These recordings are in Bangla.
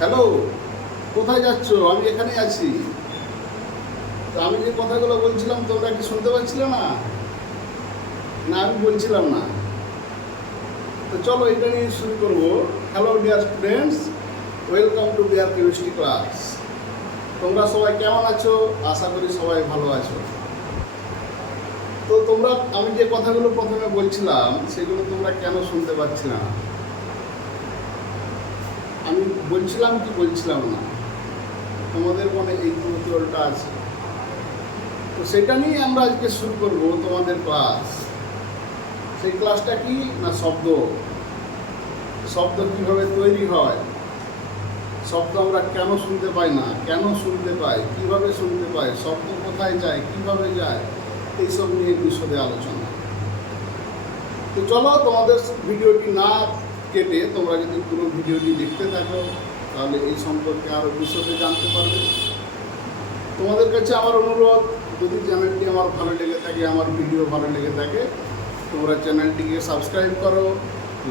হ্যালো, কোথায় যাচ্ছ? আমি এখানেই আছি। তো আমি যে কথাগুলো বলছিলাম তোমরা কি শুনতে পাচ্ছিলে না? না আমি বলছিলাম না। তো চলো এটা নিয়ে শুরু করবো। Hello dear students, welcome to dear chemistry class. তোমরা সবাই কেমন আছো? আশা করি সবাই ভালো আছো। তো তোমরা আমি যে কথাগুলো প্রথমে বলছিলাম সেগুলো তোমরা কেন শুনতে পাচ্ছি না? আমি বলছিলাম কি বলছিলাম না? তোমাদের মনে এই কৌতূহলটা আছে। তো সেটা নিয়ে আমরা আজকে শুরু করব তোমাদের ক্লাস। সেই ক্লাসটা কি না, শব্দ। শব্দ কীভাবে তৈরি হয়, শব্দ আমরা কেন শুনতে পাই না, কেন শুনতে পাই, কীভাবে শুনতে পাই, শব্দ কোথায় যায়, কীভাবে যায়, এইসব নিয়ে বিশদে আলোচনা। তো চলো তোমাদের ভিডিওটি না কেটে তোমরা যদি পুরো ভিডিওটি দেখতে থাকো তাহলে এই সম্পর্কে আরও বিশদে জানতে পারবে। তোমাদের কাছে আমার অনুরোধ, যদি চ্যানেলটি আমার ভালো লেগে থাকে, আমার ভিডিও ভালো লেগে থাকে, তোমরা চ্যানেলটিকে সাবস্ক্রাইব করো,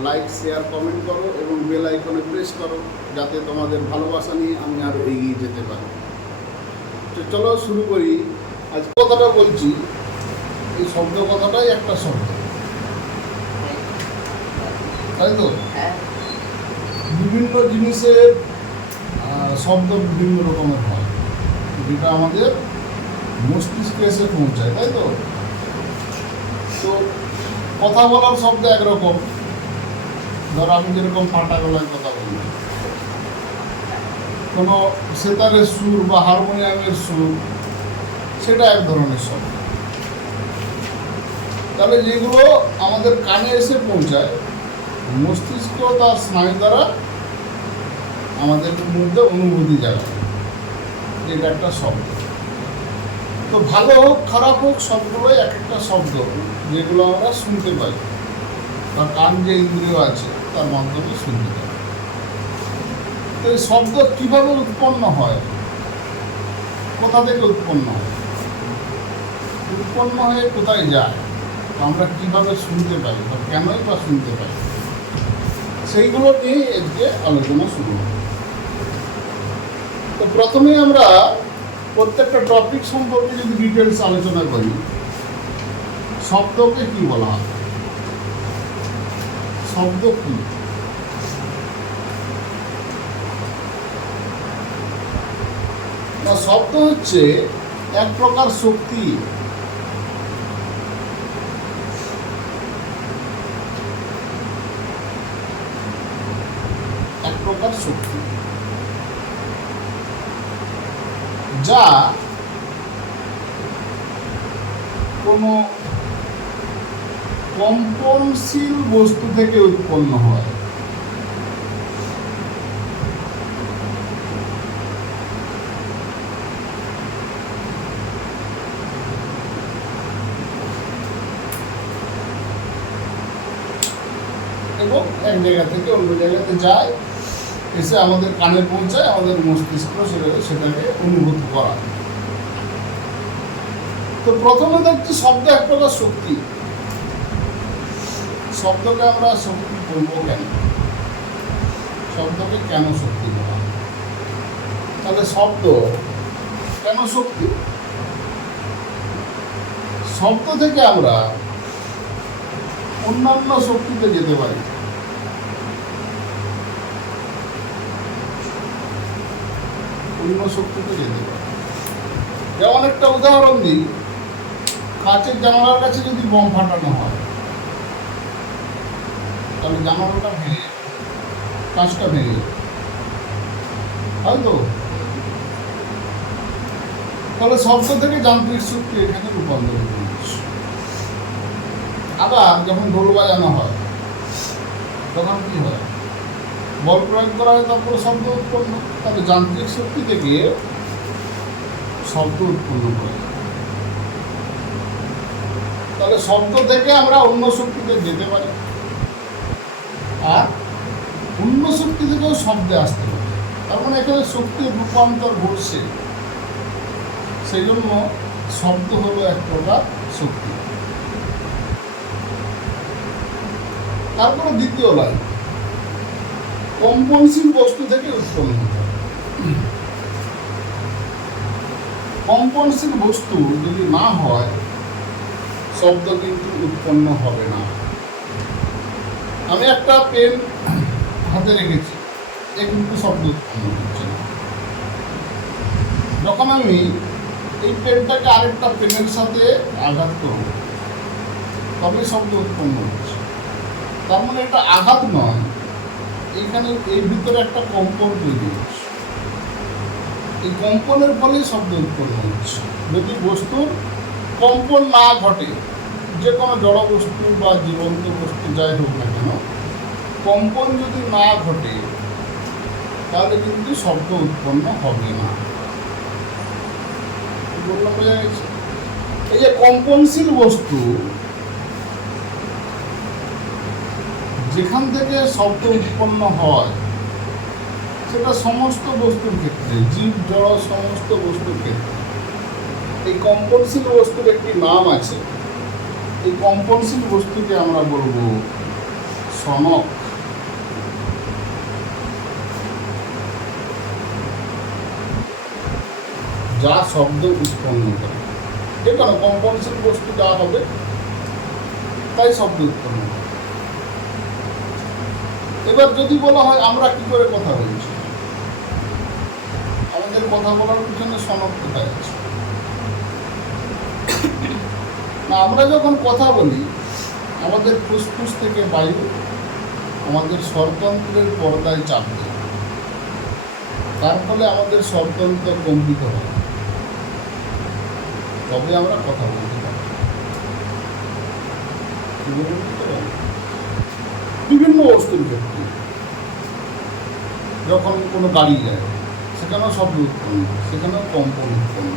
লাইক শেয়ার কমেন্ট করো এবং বেল আইকনে প্রেস করো, যাতে তোমাদের ভালোবাসা নিয়ে আমি আরও এগিয়ে যেতে পারি। তো চলো শুরু করি। আজ কথাটা বলছি, এই শব্দ কথাটাই একটা শব্দ, তাই তো? বিভিন্ন জিনিসের শব্দ বিভিন্ন রকমের হয়, যেটা আমাদের মস্তিষ্কে এসে পৌঁছায়, তাই তো? তো কথা বলার শব্দ একরকম, ধর আমি যেরকম পাটা গলায় কথা বলি, কোনো সেতারের সুর বা হারমোনিয়ামের সুর, সেটা এক ধরনের শব্দ। তাহলে যেগুলো আমাদের কানে এসে পৌঁছায়, মস্তিষ্ক তার স্নায়ু দ্বারা আমাদের মধ্যে অনুভূতি জাগায়, এটা একটা শব্দ। তো ভালো হোক খারাপ হোক, সবগুলোই এক একটা শব্দ যেগুলো আমরা শুনতে পাই, বা কান যে ইন্দ্রিয় আছে তার মাধ্যমে শুনতে পাই। তো এই শব্দ কীভাবে উৎপন্ন হয়, কোথা থেকে উৎপন্ন হয়, উৎপন্ন হয়ে কোথায় যায়, আমরা কীভাবে শুনতে পাই বা কেনই বা শুনতে পাই, সেইগুলো নিয়ে আজকে আলোচনা শুরু হবে। তো প্রথমে আমরা প্রত্যেকটা টপিক সম্পর্কে যদি ডিটেলস আলোচনা করি, শব্দকে কি বলা হয়, শব্দ কি? শব্দ হচ্ছে এক প্রকার শক্তি, এক প্রকার শক্তি যা কোনো কম্পনশীল বস্তু থেকে উৎপন্ন হয়। এবং এক জায়গা থেকে অন্য জায়গাতে যায়, এসে আমাদের কানে পৌঁছায়, আমাদের মস্তিষ্ক সেটাকে অনুভূত করা। তো প্রথমে দেখছি শব্দ এক প্রকার শক্তি। শব্দকে আমরা শক্তি বলবো কেন, শব্দকে কেন শক্তি বলা? তাহলে শব্দ কেন শক্তি? শব্দ থেকে আমরা অন্যান্য শক্তিতে যেতে পারি। অন্য শক্তিতে যেতে পারি। যেমন একটা উদাহরণ দিই, কাঁচের জানালার কাছে যদি বোম ফাটানো হয়, তাহলে জানালাটা ভেঙে, কাঁচটা ভেঙে, হয়তো। তাহলে শব্দ থেকে যান্ত্রিক শক্তি এখানে রূপান্তরিত হচ্ছে। আবার যখন ঢোল বাজানো হয়, তখন কি হয়? বল প্রয়োগ করা হয়, তারপরে শব্দ উৎপন্ন। তাহলে যান্ত্রিক শক্তি থেকে শব্দ উৎপন্ন করে। তাহলে শব্দ থেকে আমরা অন্য শক্তিতে যেতে পারি, আর অন্য শক্তি থেকেও শব্দে আসতে পারে। তার মানে এখানে শক্তির রূপান্তর ঘটছে, সেই জন্য শব্দ হলো এক প্রকার শক্তি। তারপরে দ্বিতীয় লাইন, কম্পনশীল বস্তু থেকে উৎপন্ন হয়। কম্পনশীল বস্তু যদি না হয় শব্দ কিন্তু উৎপন্ন হবে না। আমি একটা পেন হাতে রেখেছি, এ কিন্তু শব্দ উৎপন্ন হচ্ছে না। যখন আমি এই পেনটাকে আরেকটা পেনের সাথে আঘাত করব তবে শব্দ উৎপন্ন হচ্ছে। তার মানে এটা আঘাত নয়, এখানে এর ভিতরে একটা কম্পন তৈরি হচ্ছে। এই কম্পনের ফলেই শব্দ উৎপন্ন হচ্ছে। যদি বস্তুর কম্পন না ঘটে, যে কোনো জড় বস্তু বা জীবন্ত বস্তু যাই হোক না কেন, কম্পন যদি না ঘটে তাহলে কিন্তু শব্দ উৎপন্ন হবে না। বললাম বোঝা গেছে? এই যে কম্পনশীল বস্তু, যেখান থেকে শব্দ উৎপন্ন হয় সেটা সমস্ত বস্তুর ক্ষেত্রে, জীব জড় সমস্ত বস্তুর ক্ষেত্রে। এই কম্পনশীল বস্তুর একটি নাম আছে। এই কম্পনশীল বস্তুকে আমরা বলবো সনক। যা শব্দ উৎপন্ন করে, যে কোনো কম্পনশীল বস্তু যা হবে তাই শব্দ উৎপন্ন করে। এবার যদি বলা হয় আমরা কি করে কথা বলছি, আমাদের কথা বলার পিছনে সনক কোথায় আছে? না, আমরা যখন কথা বলি আমাদের ফুসফুস থেকে বায়ু আমাদের স্বরতন্ত্রের পর্দায় চাপ দেয়, তার ফলে আমাদের স্বরতন্ত্র কম্পিত হয়, তবে আমরা কথা বলতে পারি। বিভিন্ন বস্তুর ক্ষেত্রে যখন কোনো গাড়ি যায় সেখানেও শব্দ উৎপন্ন, সেখানেও কম্পন উৎপন্ন।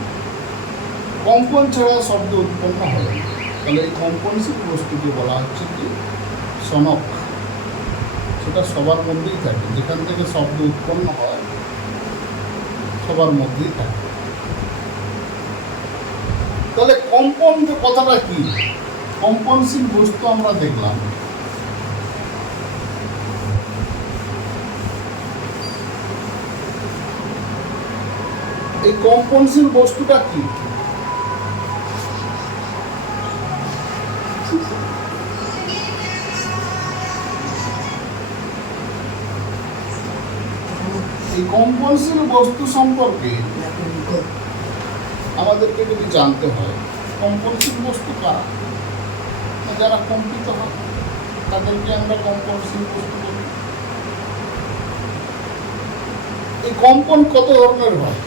কম্পন ছাড়া শব্দ উৎপন্ন হয় না। তাহলে এই কম্পনশীল বস্তুকে বলা হচ্ছে কি সনক। সেটা সবার মধ্যেই থাকে, যেখান থেকে শব্দ উৎপন্ন হয় সবার মধ্যেই থাকে। তাহলে কম্পন যে কথাটা কি, কম্পনশীল বস্তু আমরা দেখলাম। এই কম্পনশীল বস্তুটা কি? এই কম্পনশীল বস্তু সম্পর্কে আমাদেরকে যদি জানতে হয়, কম্পনশীল বস্তু কারা? যারা কম্পিত হয় তাদেরকে আমরা কম্পনশীল বস্তু বলি। এই কম্পন কত ধরনের হয়?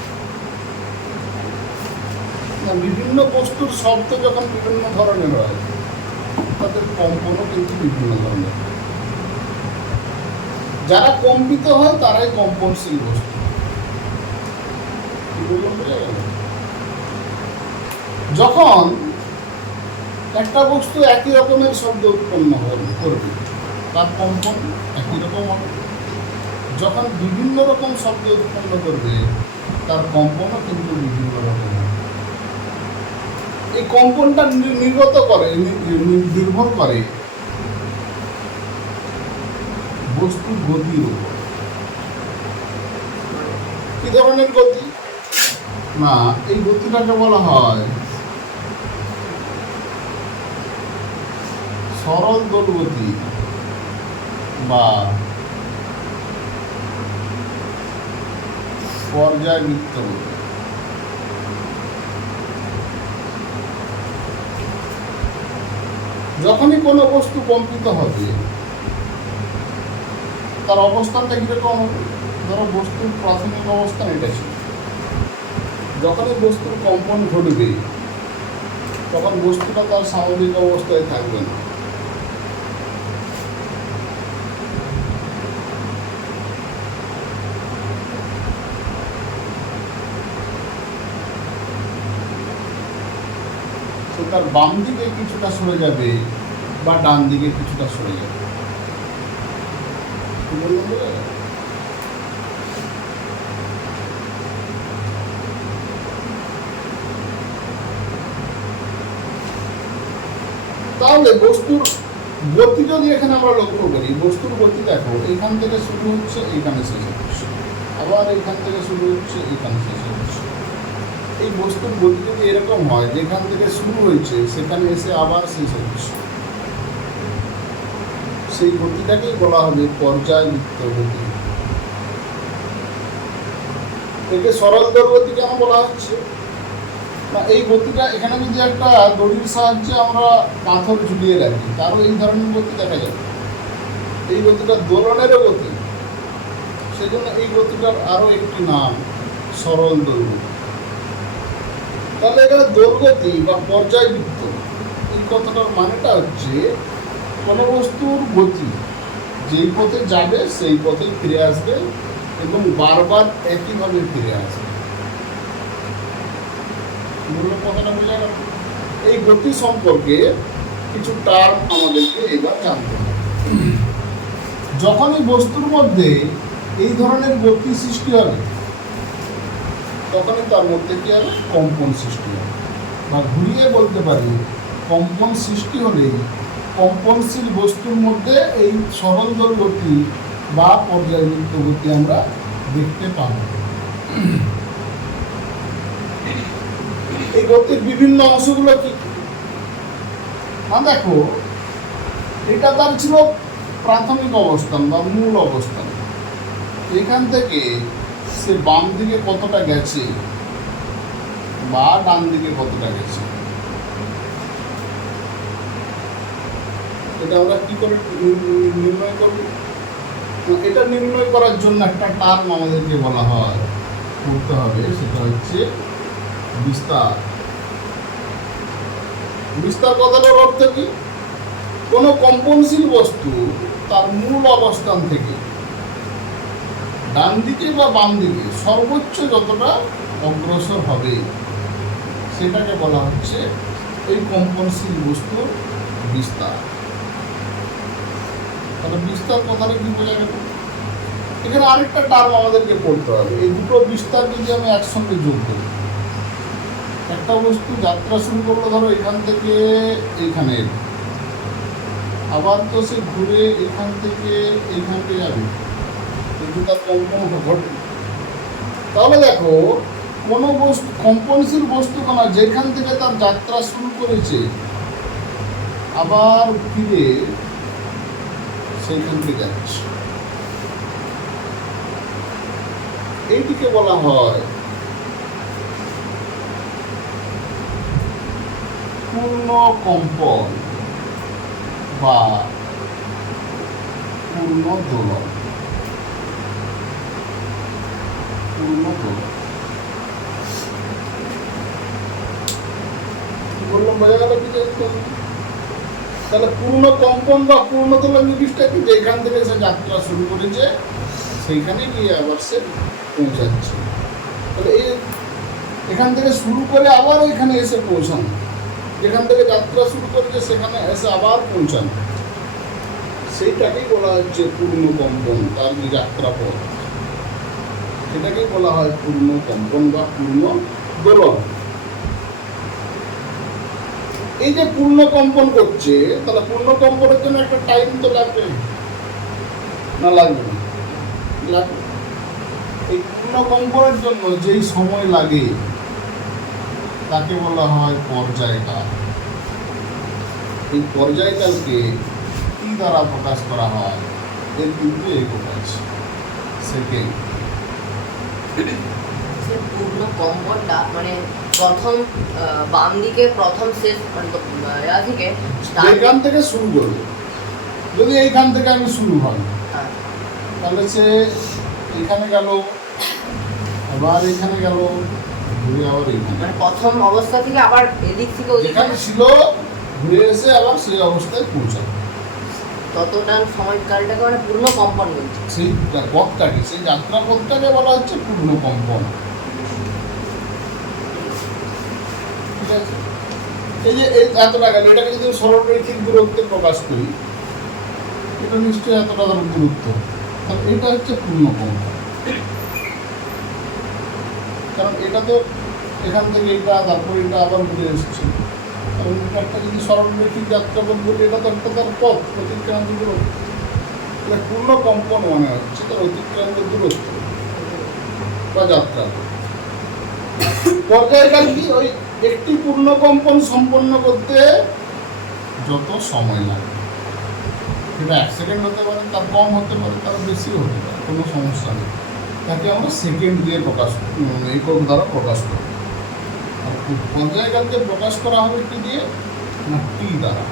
বিভিন্ন বস্তুর শব্দ যখন বিভিন্ন ধরনের হয়, তাদের কম্পনও কিন্তু বিভিন্ন ধরনের হয়। যারা কম্পিত হয় তারাই কম্পনশীল বস্তু। যখন একটা বস্তু একই রকমের শব্দ উৎপন্ন করবে তার কম্পন একই রকম হবে। যখন বিভিন্ন রকম শব্দ উৎপন্ন করবে তার কম্পনও কিন্তু বিভিন্ন রকম হবে। এই কম্পনটা নির্ভর করে বস্তুর গতির উপর। কি ধরনের গতি? না, এই গতিটাকে বলা হয় সরল দোল গতি বা পর্যায়বৃত্ত গতি। যখনই কোনো বস্তু কম্পিত হবে তার অবস্থানটা কিরকম হবে? ধরো বস্তুর প্রাথমিক অবস্থান এটা ছিল, যখনই বস্তুর কম্পন ঘটবে তখন বস্তুটা তার স্বাভাবিক অবস্থায় থাকবে না। সে তার বাম দিকে কিছুটা সরে যাবে বা ডান দিকে কিছুটা সরে যাবে। তাহলে বস্তুর গতি যদি এখানে আমরা লক্ষ্য করি, বস্তুর গতি দেখো, এইখান থেকে শুরু হচ্ছে এইখানে শেষ হচ্ছে, আবার এইখান থেকে শুরু হচ্ছে এইখানে শেষ হচ্ছে। এই বস্তুর গতি যদি এরকম হয়, যেখান থেকে শুরু হয়েছে সেখানে এসে আবার শেষ হচ্ছে, সেই গতিটাকেই বলা হবে পর্যায়বৃত্ত গতি। একে সরল দৈর্ঘ্য গতি কেন বলা হচ্ছে না, এই গতিটা এখানে যদি একটা দড়ির সাহায্যে আমরা পাথর ঝুলিয়ে রাখি, তারও এই ধরনের গতি দেখা যাবে। এই গতিটা দোলনেরও গতি, সেই জন্য এই গতিটার আরও একটি নাম সরল দৈর্ঘ্য। তাহলে এখানে দোলগতি বা পর্যায়বৃত্ত, এই কথাটার মানেটা হচ্ছে কোনো বস্তুর গতি যেই পথে যাবে সেই পথেই ফিরে আসবে এবং বারবার একইভাবে ফিরে আসবে। মূল কথাটা বোঝা গেল। এই গতি সম্পর্কে কিছু টার্ম আমাদেরকে এবার জানতে হবে। যখনই বস্তুর মধ্যে এই ধরনের গতি সৃষ্টি হবে, তখনই তার মধ্যে কি হবে? কম্পন সৃষ্টি হবে। বা ঘুরিয়ে বলতে পারি, কম্পন সৃষ্টি হলেই কম্পনশীল বস্তুর মধ্যে এই সরল দৈর্ঘ্য গতি বা পর্যায়বৃত্ত গতি আমরা দেখতে পাব। এই গতির বিভিন্ন অংশগুলো কি? না দেখো, এটা তার ছিল প্রাথমিক অবস্থান বা মূল অবস্থান। এখান থেকে সে বাম দিকে কতটা গেছে বা ডান দিকে কতটা গেছে, এটা আমরা কি করে নির্ণয় করব? এটা নির্ণয় করার জন্য একটা টার্ম আমাদেরকে বলা হয়, করতে হবে, সেটা হচ্ছে বিস্তার। বিস্তার কথাটার অর্থ কি? কোনো কম্পনশীল বস্তু তার মূল অবস্থান থেকে ডান দিকে বা বাম দিকে সর্বোচ্চ যতটা অগ্রসর হবে, সেটাকে বলা হচ্ছে এই কম্পনশীল বস্তুর বিস্তার। তাহলে বিস্তার কথাটা কি বোঝা গেল? এখানে আরেকটা টার্ম আমাদেরকে পড়তে হবে। এই দুটো বিস্তার যদি আমি একসঙ্গে যোগ করি, একটা বস্তু যাত্রা শুরু করলো ধরো এখান থেকে এইখানে, আবার তো সে ঘুরে এখান থেকে এইখানকে যাবে, কিন্তু তার কম্পন ঘটে। তাহলে দেখো, কোনো বস্তু কম্পনশীল বস্তু কণা যেখান থেকে তার যাত্রা শুরু করেছে, আবার ফিরে সেইখান থেকে যাচ্ছে, এইটিকে বলা হয় পূর্ণ কম্পন বা পূর্ণ দোলন। পূর্ণ দোলন কি বললাম, বোঝা গেল কি? তাহলে পূর্ণ কম্পন বা পূর্ণ দোলন জিনিসটা কি? যেখান থেকে সে যাত্রা শুরু করেছে সেইখানে গিয়ে আবার সে পৌঁছাচ্ছে। তাহলে এখান থেকে শুরু করে আবার ওইখানে এসে পৌঁছানো, যেখান থেকে যাত্রা শুরু করেছে সেখানে এসে আবার পৌঁছানো, সেইটাকেই বলা হচ্ছে পূর্ণ কম্পন। তার যে যাত্রাপথ, সেটাকেই বলা হয় পূর্ণ কম্পন বা পূর্ণ দোলন। এই যে পূর্ণ কম্পন করছে, তাহলে পূর্ণ কম্পনের জন্য একটা টাইম তো লাগবে না? লাগবে না? লাগবে। এই পূর্ণ কম্পনের জন্য যেই সময় লাগে তাকে বলা হয় পর্যায়কাল। এই পর্যায়কালকে কি দ্বারা প্রকাশ করা হয়? এর কিন্তু একক আছে, সেকেন্ড। পূর্ণ কম্পনটা মানে প্রথম বাম দিকে প্রথম শেষ থেকে যেখান থেকে শুরু করবে, যদি এইখান থেকে আমি শুরু হয়, তাহলে সে এখানে গেল, আবার এখানে গেল, ঘুরে আবার এইখানে, মানে প্রথম অবস্থা থেকে আবার এদিক থেকে যেখানে ছিল ঘুরে এসে আবার সেই অবস্থায় পৌঁছাবে। ততটা সময়কালটাকে মানে পূর্ণ কম্পন বলছে। সেই পথটাকে, সেই যাত্রা পথটাকে বলা হচ্ছে পূর্ণ কম্পন। ঠিক আছে? এই যে এতটা গেল, এটাকে যদি সরলরৈখিক দূরত্বে প্রকাশ করি, এটা নিশ্চয়ই এতটা দূরত্ব, তাহলে এটা হচ্ছে পূর্ণ কম্পন। কারণ এটা তো এখান থেকে এটা, তারপর এটা আবার ঘুরে এসেছে, একটা যদি সরলরৈখিক যাত্রাপথ বলি, এটা তো একটা তার পথ, অতিক্রান্ত দূরত্ব। এটা পূর্ণ কম্পন মানে হচ্ছে তার অতিক্রান্ত দূরত্ব বা যাত্রা। পর্যায়কাল কি? ওই একটি পূর্ণ কম্পন সম্পন্ন করতে যত সময় লাগে, সেটা 1 সেকেন্ড হতে পারে, তার কম হতে পারে, তার বেশিও হতে পারে, কোনো সমস্যা নেই। তাকে আমরা সেকেন্ড দিয়ে একক দ্বারা প্রকাশ করি। আর পর্যায়কালকে প্রকাশ করা হবে কি দিয়ে? না, টি দ্বারা।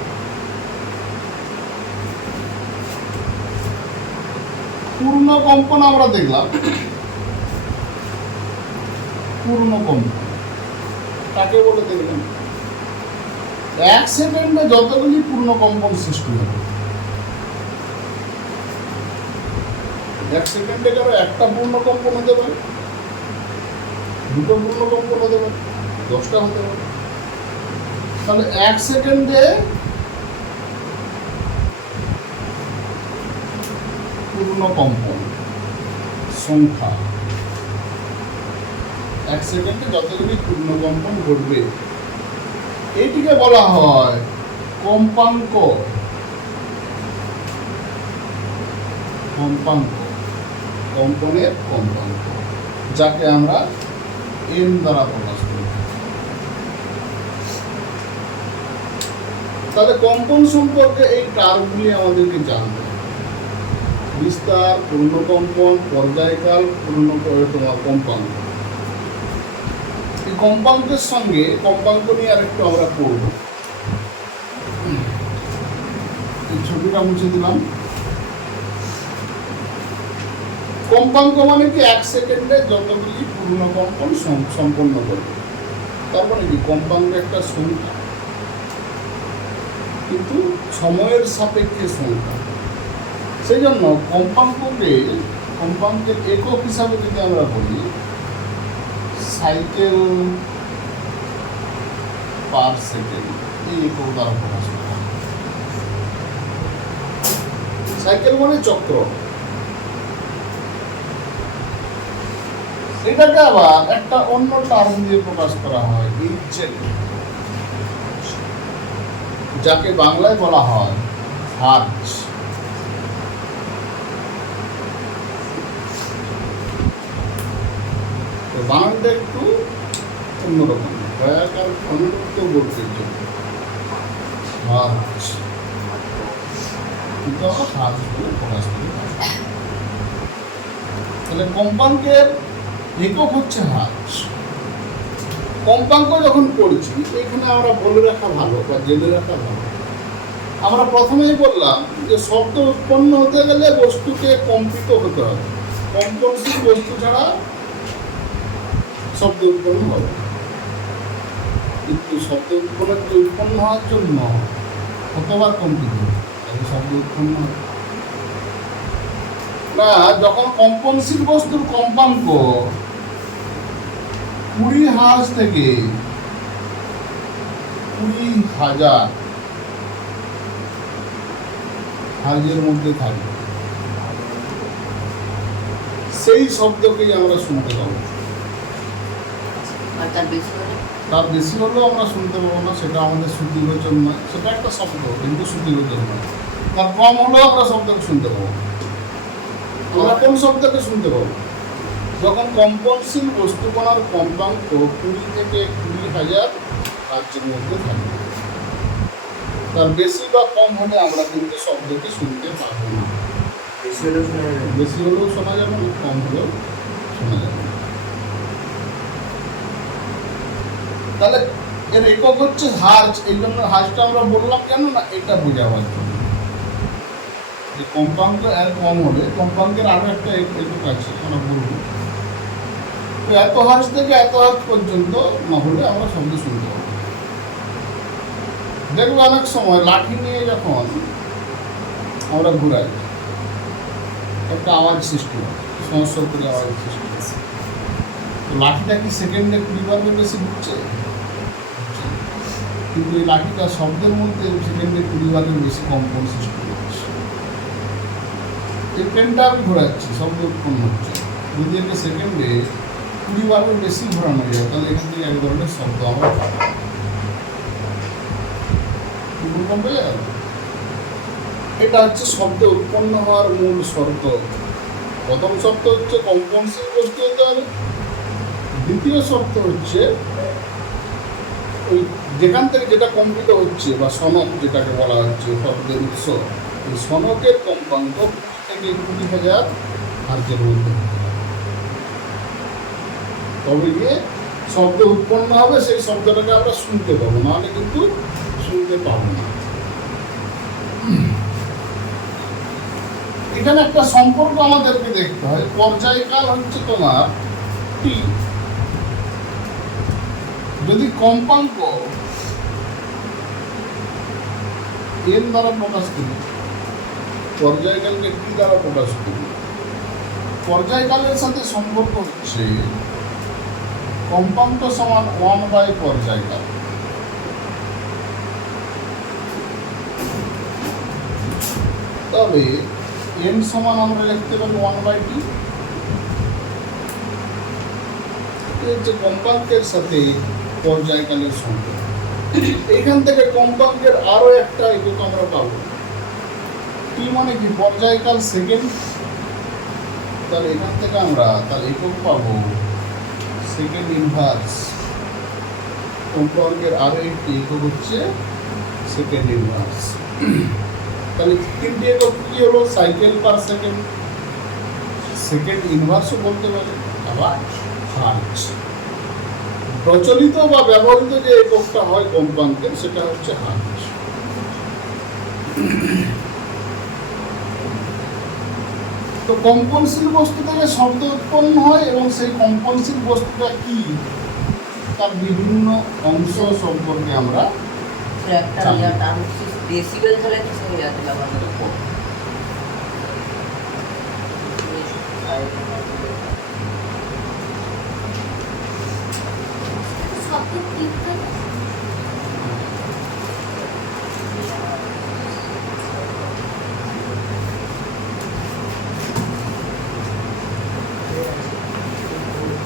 পূর্ণ কম্পন আমরা দেখলাম, পূর্ণ কম্পন কাকে বলে দেখলাম? 1 সেকেন্ডে যতগুলি পূর্ণ কম্পন সৃষ্টি হবে। 1 সেকেন্ডে কারো একটা পূর্ণ কম্পন হতে পারে, দুটো পূর্ণ কম্পন হতে পারে, 10টা হতে পারে। তাহলে 1 সেকেন্ডে পূর্ণ কম্পন সংখ্যা, 1 সেকেন্ডে যতগুলি পূর্ণ কম্পন ঘটবে, এইটিকে বলা হয় কম্পাঙ্ক। কম্পাঙ্ক, কম্পনের কম্পাঙ্ক, যাকে আমরা এন দ্বারা প্রকাশ করি। তাহলে কম্পন সম্পর্কে এই টার্মগুলি আমাদেরকে জানতে হবে। বিস্তার, পূর্ণকম্পন, পর্যায়কাল, কম্পাঙ্ক। এই কম্পাঙ্কের সঙ্গে কম্পাঙ্ক নিয়ে আরেকটু আমরা পড়ব। এই ছবিটা মুছে দিলাম। কম্পাঙ্ক মানে কি? 1 সেকেন্ডে যতগুলি পূর্ণ কম্পন সম্পন্ন করবে। তার মানে কি? কম্পাঙ্ক একটা সংখ্যা, কিন্তু সময়ের সাপেক্ষে সংখ্যা। সেই জন্য কম্পাঙ্কের একক হিসাবে যদি আমরা বলি, সাইকেল পার সেকেন্ড, এই একক দ্বারা প্রকাশ করা হয়। সাইকেল মানে চক্র। এটাকে আবার একটা অন্য টার্ম দিয়ে প্রকাশ করা হয়, ইঞ্চেল, যাকে বাংলায় বলা হয় হার্জ। বানানটা একটু অন্যরকম, ভয়াকার অনুরক্ত বলতে জন্য হার্জ, কিন্তু আমরা হার্জ বলে প্রকাশ করি। তাহলে কম্পাঙ্কের একক হচ্ছে হার্জ। কম্পাঙ্ক যখন পড়ছি, এখানে আমরা বলে রাখা ভালো বা জেনে রাখা ভালো। আমরা প্রথমেই বললাম যে শব্দ উৎপন্ন হতে গেলে বস্তুকে কম্পিত হতে হবে। কম্পনশীল বস্তু ছাড়া শব্দ উৎপন্ন হবে, কিন্তু শব্দ উৎপন্ন হওয়ার জন্য কতবার কম্পিত শব্দ উৎপন্ন হবে না। যখন কম্পনশীল বস্তুর কম্পাঙ্ক 20 হার্জ থেকে 20,000 হার্জের মধ্যে থাকবে, সেই শব্দকেই আমরা শুনতে পাবো। তার বেশি হলেও আমরা শুনতে পাবো না, সেটা আমাদের শ্রুতিগোচর নয়। সেটা একটা শব্দ, কিন্তু শ্রুতিগোচর নয়। তার কম হলেও আমরা শব্দকে শুনতে পাবো। আমরা কোন শব্দকে শুনতে পাবো? যখন কম্পনশীল বস্তুকণার কম্পাঙ্ক 20 থেকে 20,000 হার্জের মধ্যে থাকবে। তার বেশি বা কম হলে আমরা কিন্তু শব্দকে শুনতে পাবো না। বেশি হলেও শোনা যাবে না, কম হলেও শোনা যাবে না। তাহলে এর একক হচ্ছে হার্জ। এই জন্য হার্জটা আমরা বললাম কেন না, এটা বোঝাবার জন্য যে কম্পাঙ্ক এর কম হলে, কম্পাঙ্কের আরো একটা একক আছে আমরা বলবো, তো এত হার্জ থেকে এত হার্জ পর্যন্ত না হলে আমরা শব্দ শুনতে পাবো। দেখবো অনেক সময় লাঠি নিয়ে যখন আমরা ঘুরাই, একটা আওয়াজ সৃষ্টি হয়, সমস্যা করে আওয়াজ সৃষ্টি হয়। তো লাঠিটা কি সেকেন্ডে 20 বারের বেশি ঘুরছে? কিন্তু এই লাঠিটা শব্দের মধ্যে সেকেন্ডে 20 বারের বেশি কম্পন সৃষ্টি করছে। এই পেনটা আমি ঘোরাচ্ছি, শব্দ উৎপন্ন হচ্ছে। যদি একটা সেকেন্ডে 20 বারের বেশি ঘোরানো যায়, তাহলে এখান থেকে এক ধরনের শব্দ আমরা পাবো। ভূমিকম্প হয়ে গেল। এটা হচ্ছে শব্দ উৎপন্ন হওয়ার মূল শর্ত। প্রথম শর্ত হচ্ছে কম্পনশীল বস্তু হতে হবে। দ্বিতীয় শর্ত হচ্ছে ওই যেখান থেকে যেটা কম্পিত হচ্ছে বা সনক যেটাকে বলা হচ্ছে শব্দের উৎস, এই সনকের কম্পাঙ্ক 20 থেকে 20,000 হার্জের মধ্যে হতে হবে। তবে গিয়ে শব্দ উৎপন্ন হবে, সেই শব্দটাকে আমরা শুনতে পাবো, নাহলে কিন্তু শুনতে পাবো না। এখানে একটা সম্পর্ক আমাদেরকে দেখতে হয়। পর্যায়কাল হচ্ছে তোমার টি, যদি কম্পাঙ্ক এন দ্বারা প্রকাশ করি, পর্যায়কালকে টি দ্বারা প্রকাশ করি, পর্যায়কালের সাথে সম্পর্ক হচ্ছে কম্পাঙ্ক সমান 1 পর্যায়কাল। তবে এন সমান আমরা লিখতে পারি 1/t। হচ্ছে কম্পাঙ্কের সাথে পর্যায়কালের সম্পর্ক। এখান থেকে কম্পাঙ্কের আরো একটা একক আমরা পাবো। টি মানে কি? পর্যায়কাল সেকেন্ড। তাহলে এখান থেকে আমরা তার একক পাবো সেকেন্ড ইনভার্স। কম্পাঙ্কের আরো একটি একক হচ্ছে সেকেন্ড ইনভার্স। তাহলে তিনটি একক কি হলো? সাইকেল পার সেকেন্ড, সেকেন্ড ইনভার্সও বলতে পারে, আবার হার্জ। প্রচলিত বা ব্যবহৃত যে এককটা হয় কম্পাঙ্কের, সেটা হচ্ছে হার্জ। তো কম্পনশীল বস্তু থেকে শব্দ উৎপন্ন হয় এবং সেই কম্পনশীল বস্তুটা কি তার বিভিন্ন অংশ সম্পর্কে আমরা একটা ডেসিবেল তাহলে কিসে হয়ে যাচ্ছে ব্যাপারটা?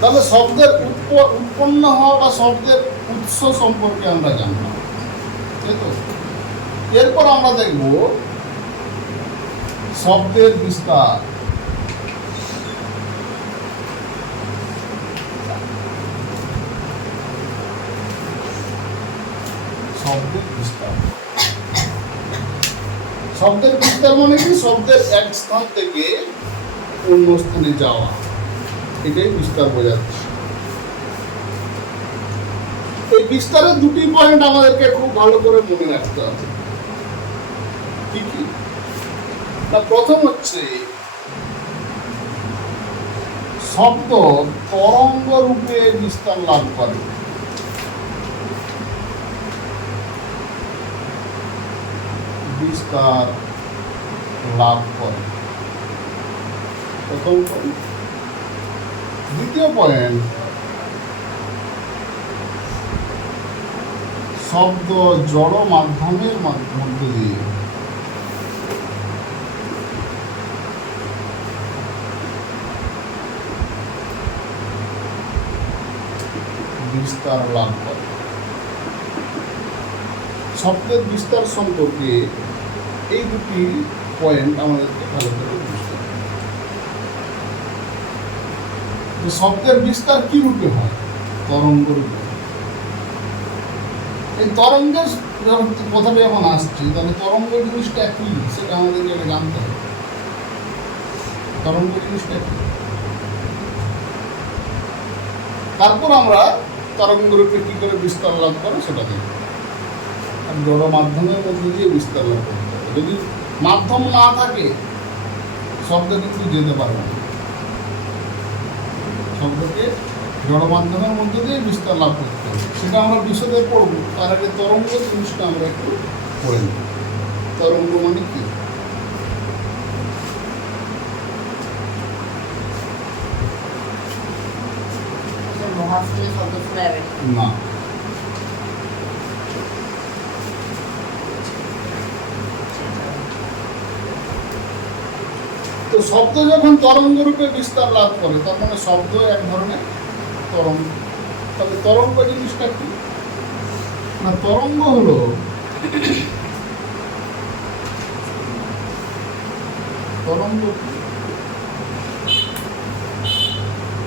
তাহলে শব্দের উৎপন্ন হওয়া বা শব্দের উৎস সম্পর্কে আমরা জানলাম, তাই তো? এরপর আমরা দেখব শব্দের বিস্তার। শব্দের বিস্তার, শব্দের বিস্তার মানে কি? শব্দের এক স্থান থেকে অন্য স্থানে যাওয়া, এটাই বিস্তার বোঝাচ্ছে। এই বিস্তারের দুটি পয়েন্ট আমাদেরকে খুব ভালো করে মনে রাখতে হবে। কি কি? না, প্রথম হচ্ছে শব্দ তরঙ্গ রূপে বিস্তার লাভ করে। বিস্তার লাভ করে, প্রথম পয়েন্ট। দ্বিতীয় পয়েন্ট, শব্দ জড় মাধ্যমের মধ্য দিয়ে বিস্তার লাভ করে। শব্দের বিস্তার সম্পর্কে এই দুটি পয়েন্ট আমাদেরকে ভালো করে বুঝতে হবে। শব্দের বিস্তার কি রূপে হয়? তরঙ্গ রূপে। এই তরঙ্গের কথাটা যখন আসছি, তাহলে তরঙ্গ জিনিসটা কি সেটা আমাদেরকে আগে জানতে হবে। তরঙ্গ জিনিসটা কি, তারপর আমরা তরঙ্গ রূপে কি করে বিস্তার লাভ করে সেটা দেখব। আর জড় মাধ্যমের মধ্যে দিয়ে বিস্তার লাভ করতে হবে। যদি মাধ্যম না থাকে, শব্দ কিন্তু যেতে পারবে না। শব্দকে জড় মাধ্যমের মধ্যে দিয়ে বিস্তার লাভ করতে হবে, সেটা আমরা বিশদে পড়ব। তার আগে তরঙ্গ জিনিসটা আমরা একটু পড়ে নেব। তরঙ্গ মানে কি? মহাস্থানে শব্দ শোনা যাবে না। তো শব্দ যখন তরঙ্গ রূপে বিস্তার লাভ করে, তার মানে শব্দ এক ধরনের তরঙ্গ। তবে তরঙ্গ জিনিসটা কি? না, তরঙ্গ হলো তরঙ্গ কি?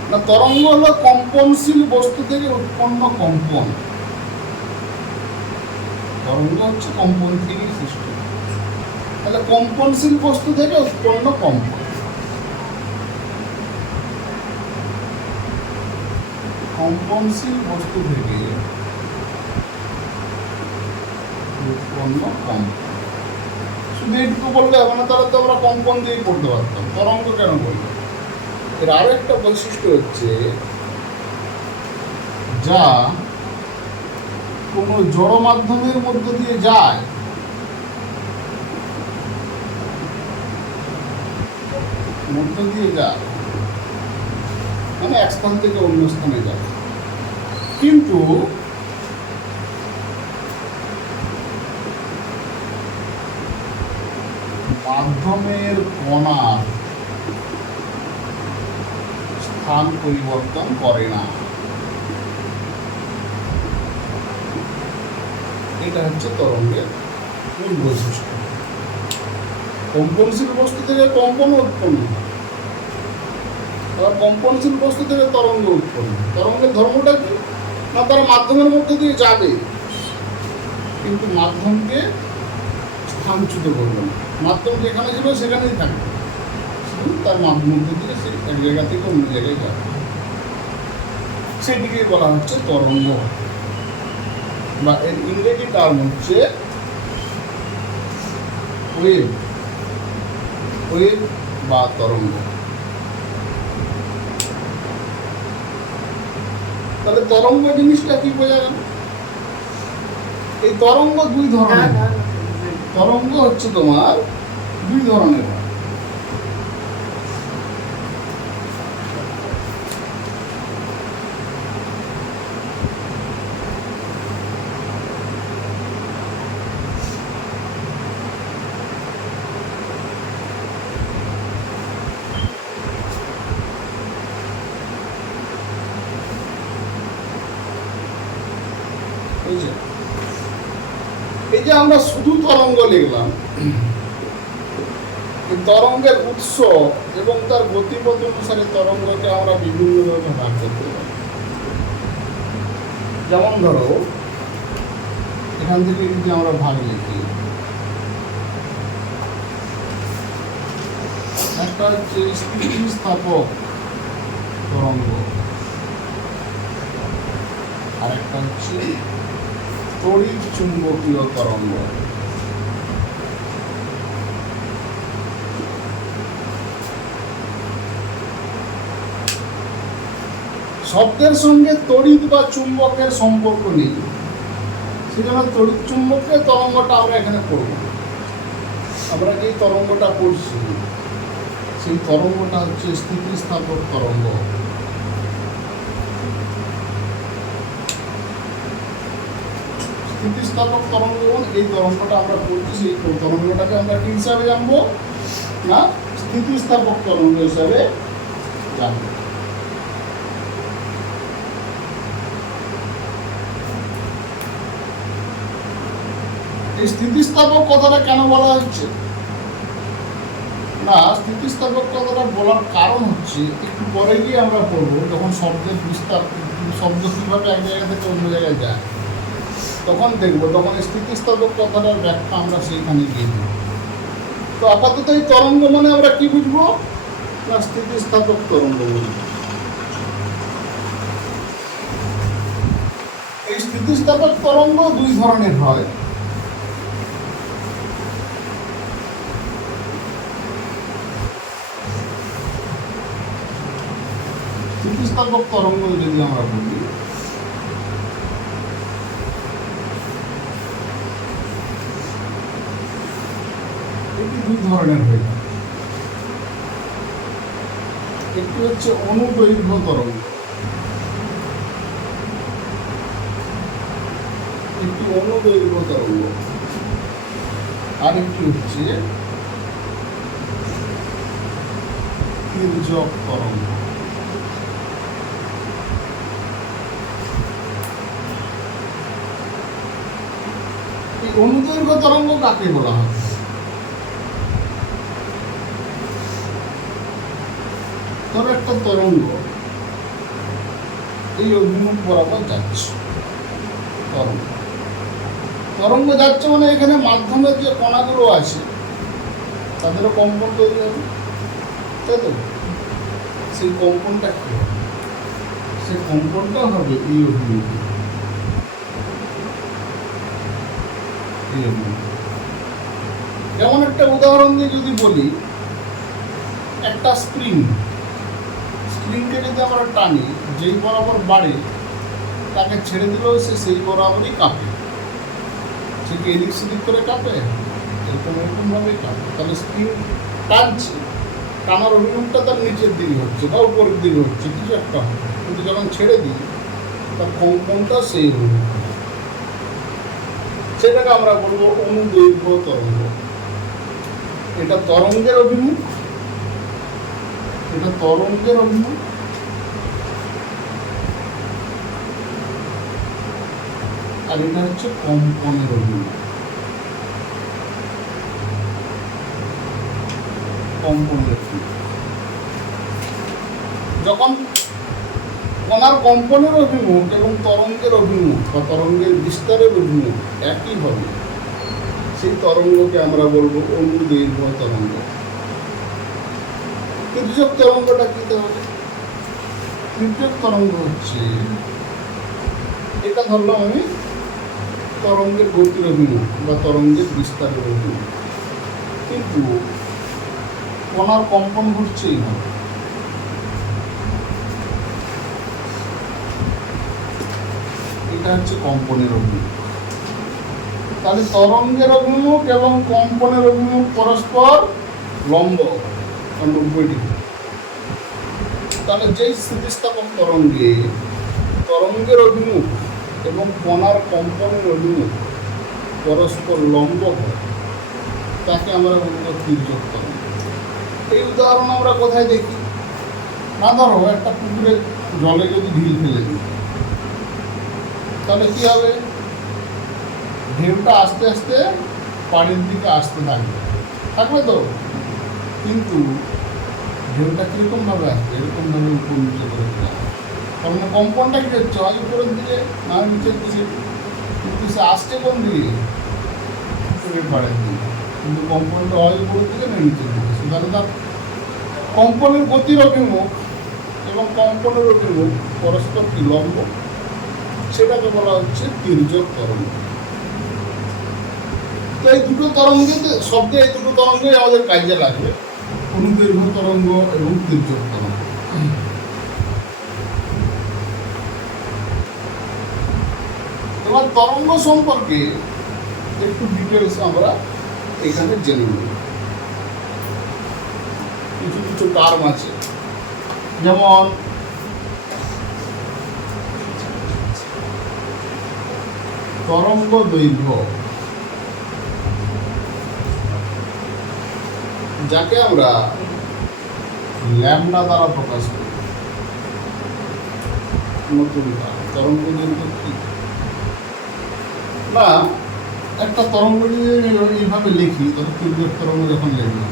না, তরঙ্গ হলো কম্পনশীল বস্তু থেকে উৎপন্ন কম্পন। তরঙ্গ হচ্ছে কম্পন থেকে সৃষ্টি। তাহলে কম্পনশীল বস্তু থেকে উৎপন্ন কম্পন। কম্পনশীল বস্তু থেকে উৎপন্ন কম্পন। শুধু এইটুকু বললে হবে না, তাহলে তো আমরা কম্পন দিয়েই পড়তে পারতাম, তরঙ্গ কেন বলবো? এর আরো একটা বৈশিষ্ট্য হচ্ছে, যা কোনো জড় মাধ্যমের মধ্য দিয়ে যায়, মানে এক স্থান থেকে অন্য স্থানে যায়, কিন্তু মাধ্যমের কণার স্থান পরিবর্তন করে না। এটা হচ্ছে তরঙ্গের মূল বৈশিষ্ট্য। কম্পনশীল বস্তু থেকে কম্পন উৎপন্ন, আবার কম্পনশীল বস্তু থেকে তরঙ্গ উৎপন্ন। তরঙ্গের ধর্মটা কি? না, তারা মাধ্যমের মধ্যে দিয়ে যাবে, কিন্তু মাধ্যমকে স্থানচ্যুত করবে না। মাধ্যম যেখানে ছিল সেখানেই থাকবে, তার মধ্যে দিয়ে সে এক জায়গা থেকে অন্য জায়গায় যাবে। সেটিকে বলা হচ্ছে তরঙ্গ, বা এর ইংরেজি টার্ম হচ্ছে ওয়েভ, ওয়েভ বা তরঙ্গ। তাহলে তরঙ্গ জিনিসটা কি বোঝা গেল? এই তরঙ্গ দুই ধরনের। তরঙ্গ হচ্ছে তোমার দুই ধরনের হয়। এই যে আমরা শুধু তরঙ্গ লিখলাম, তরঙ্গের উৎস এবং তার গতিপথ অনুসারে তরঙ্গকে আমরা বিভিন্নভাবে ভাগ করতে পারি। যেমন ধরো, এখান থেকে যদি আমরা ভাগ লিখি, একটা হচ্ছে স্থিতিস্থাপক তরঙ্গ, আর একটা হচ্ছে তড়িৎ চুম্বকীয় তরঙ্গ। শব্দের সঙ্গে তড়িৎ বা চুম্বকের সম্পর্ক নেই, সেজন্য তড়িৎ চুম্বকের তরঙ্গটা আমরা এখানে পড়ব। আমরা যে তরঙ্গটা পড়ছি, সেই তরঙ্গটা হচ্ছে স্থিতিস্থাপক তরঙ্গ। স্থিতিস্থাপক তরঙ্গ, এই তরঙ্গটা আমরা পড়ছি, সেই তরঙ্গটাকে আমরা কি হিসাবে জানবো? না, স্থিতিস্থাপক তরঙ্গ হিসাবে জানবো। এই স্থিতিস্থাপক কথাটা কেন বলা হচ্ছে? না, স্থিতিস্থাপক কথাটা বলার কারণ হচ্ছে, একটু পরে গিয়ে আমরা পড়বো, যখন শব্দের বিস্তার, শব্দ কিভাবে এক জায়গা থেকে অন্য জায়গায় যায়, তখন দেখবো, তখন স্থিতিস্থাপক কথাটার ব্যাখ্যা আমরা সেইখানে গিয়ে দেব। তো আপাতত এই তরঙ্গ মানে আমরা কি বুঝবো? না, স্থিতিস্থাপক তরঙ্গ বুঝবো। এই স্থিতিস্থাপক তরঙ্গ দুই ধরনের হয়। স্থিতিস্থাপক তরঙ্গ যদি আমরা বলি, এটি দুই ধরনের হয়ে থাকে। একটি হচ্ছে অনুদৈর্ঘ্য তরঙ্গ, একটি অনুদৈর্ঘ্য তরঙ্গ, আরেকটি হচ্ছে তির্যক তরঙ্গ। এই অনুদৈর্ঘ্য তরঙ্গ কাকে বলা হয়? একটা তরঙ্গ এই অভিমুখ বরাবর যাচ্ছে। তরঙ্গ তরঙ্গ যাচ্ছে মানে এখানে মাধ্যমের যে কণাগুলো আছে তাদেরও কম্পন তৈরি হবে, তাই তো? সেই কম্পনটা কি হবে? সেই কম্পনটা হবে এই অভিমুখে। যেমন একটা উদাহরণ দিয়ে যদি বলি, একটা স্প্রিংকে যদি আমরা টানি, যেই বরাবর বাড়ে তাকে ছেড়ে দিলেও সে সেই বরাবরই কাঁপে। সে কি এদিক সেদিক করে কাঁপে? এরকমভাবেই কাঁপে। তাহলে স্প্রিং টানছে, টানার অভিমুখটা তার নিচের দিকে হচ্ছে বা উপরের দিকে হচ্ছে, কিছু একটা হবে। কিন্তু যখন ছেড়ে দিই তার কম্পনটা সেই অভিমুখ, সেটাকে আমরা বলবো অনুদৈর্ঘ্য তরঙ্গ। এটা তরঙ্গের অভিমুখ, এটা তরঙ্গের অভিমুখ, আর এটা হচ্ছে কম্পনের অভিমুখ। কম্পনের যখন কণার কম্পনের অভিমুখ এবং তরঙ্গের অভিমুখ বা তরঙ্গের বিস্তারের অভিমুখ একই হবে, সেই তরঙ্গকে আমরা বলবো অনুদৈর্ঘ্য তরঙ্গ। তির্যক তরঙ্গটা কি তাহলে? তির্যক তরঙ্গ হচ্ছে, এটা ধরলাম আমি তরঙ্গের গতির অভিমুখ বা তরঙ্গের বিস্তারের অভিমুখ, কিন্তু কণার কম্পন ঘটছে এইভাবে। এটা হচ্ছে কম্পনের অভিমুখ। তাহলে তরঙ্গের অভিমুখ এবং কম্পনের অভিমুখ পরস্পর লম্ব 90 ডিগ্রি। তাহলে যেই স্থিতিস্থাপক তরঙ্গে তরঙ্গের অভিমুখ এবং কণার কম্পনের অভিমুখ পরস্পর লম্ব হয় তাকে আমরা বলব তির্যক তরঙ্গ। এই উদাহরণ আমরা কোথায় দেখি? না, ধরো একটা পুকুরে জলে যদি ঢিল ফেলে দিই, তাহলে কি হবে? ঢেউটা আস্তে আস্তে পানির দিকে আসতে থাকবে তো, কিন্তু ঢেউটা কিরকমভাবে আসবে? এরকমভাবে উপর নিচে করে দেওয়া, কারণ কম্পনটা কি হচ্ছে? হয় উপরের দিকে না নিচের দিকে, কিন্তু সে আসছে কোন দিকে? পাড়ের দিকে, কিন্তু কম্পনটা হয় উপরের দিকে না নিচের দিকে। সুতরাং তার কম্পনের গতির অভিমুখ এবং কম্পনের অভিমুখ পরস্পর কি লম্ব, সেটাকে বলা হচ্ছে তির্যক তরঙ্গ। তো এই দুটো তরঙ্গে শব্দে এই দুটো তরঙ্গে আমাদের কাজে লাগবে, অনুদৈর্ঘ্য তরঙ্গ এবং তির্যক তরঙ্গ। এবার তরঙ্গ সম্পর্কে একটু ডিটেলস আমরা এখানে জেনে নেব। কিছু কিছু টার্ম আছে, যেমন তরঙ্গ দৈর্ঘ্য, যাকে আমরা ল্যামডা দ্বারা প্রকাশ করি। নতুন তরঙ্গ দৈর্ঘ্য কি? না, একটা তরঙ্গ যদি এইভাবে লিখি, তখন তির্যক তরঙ্গ যখন লিখলাম,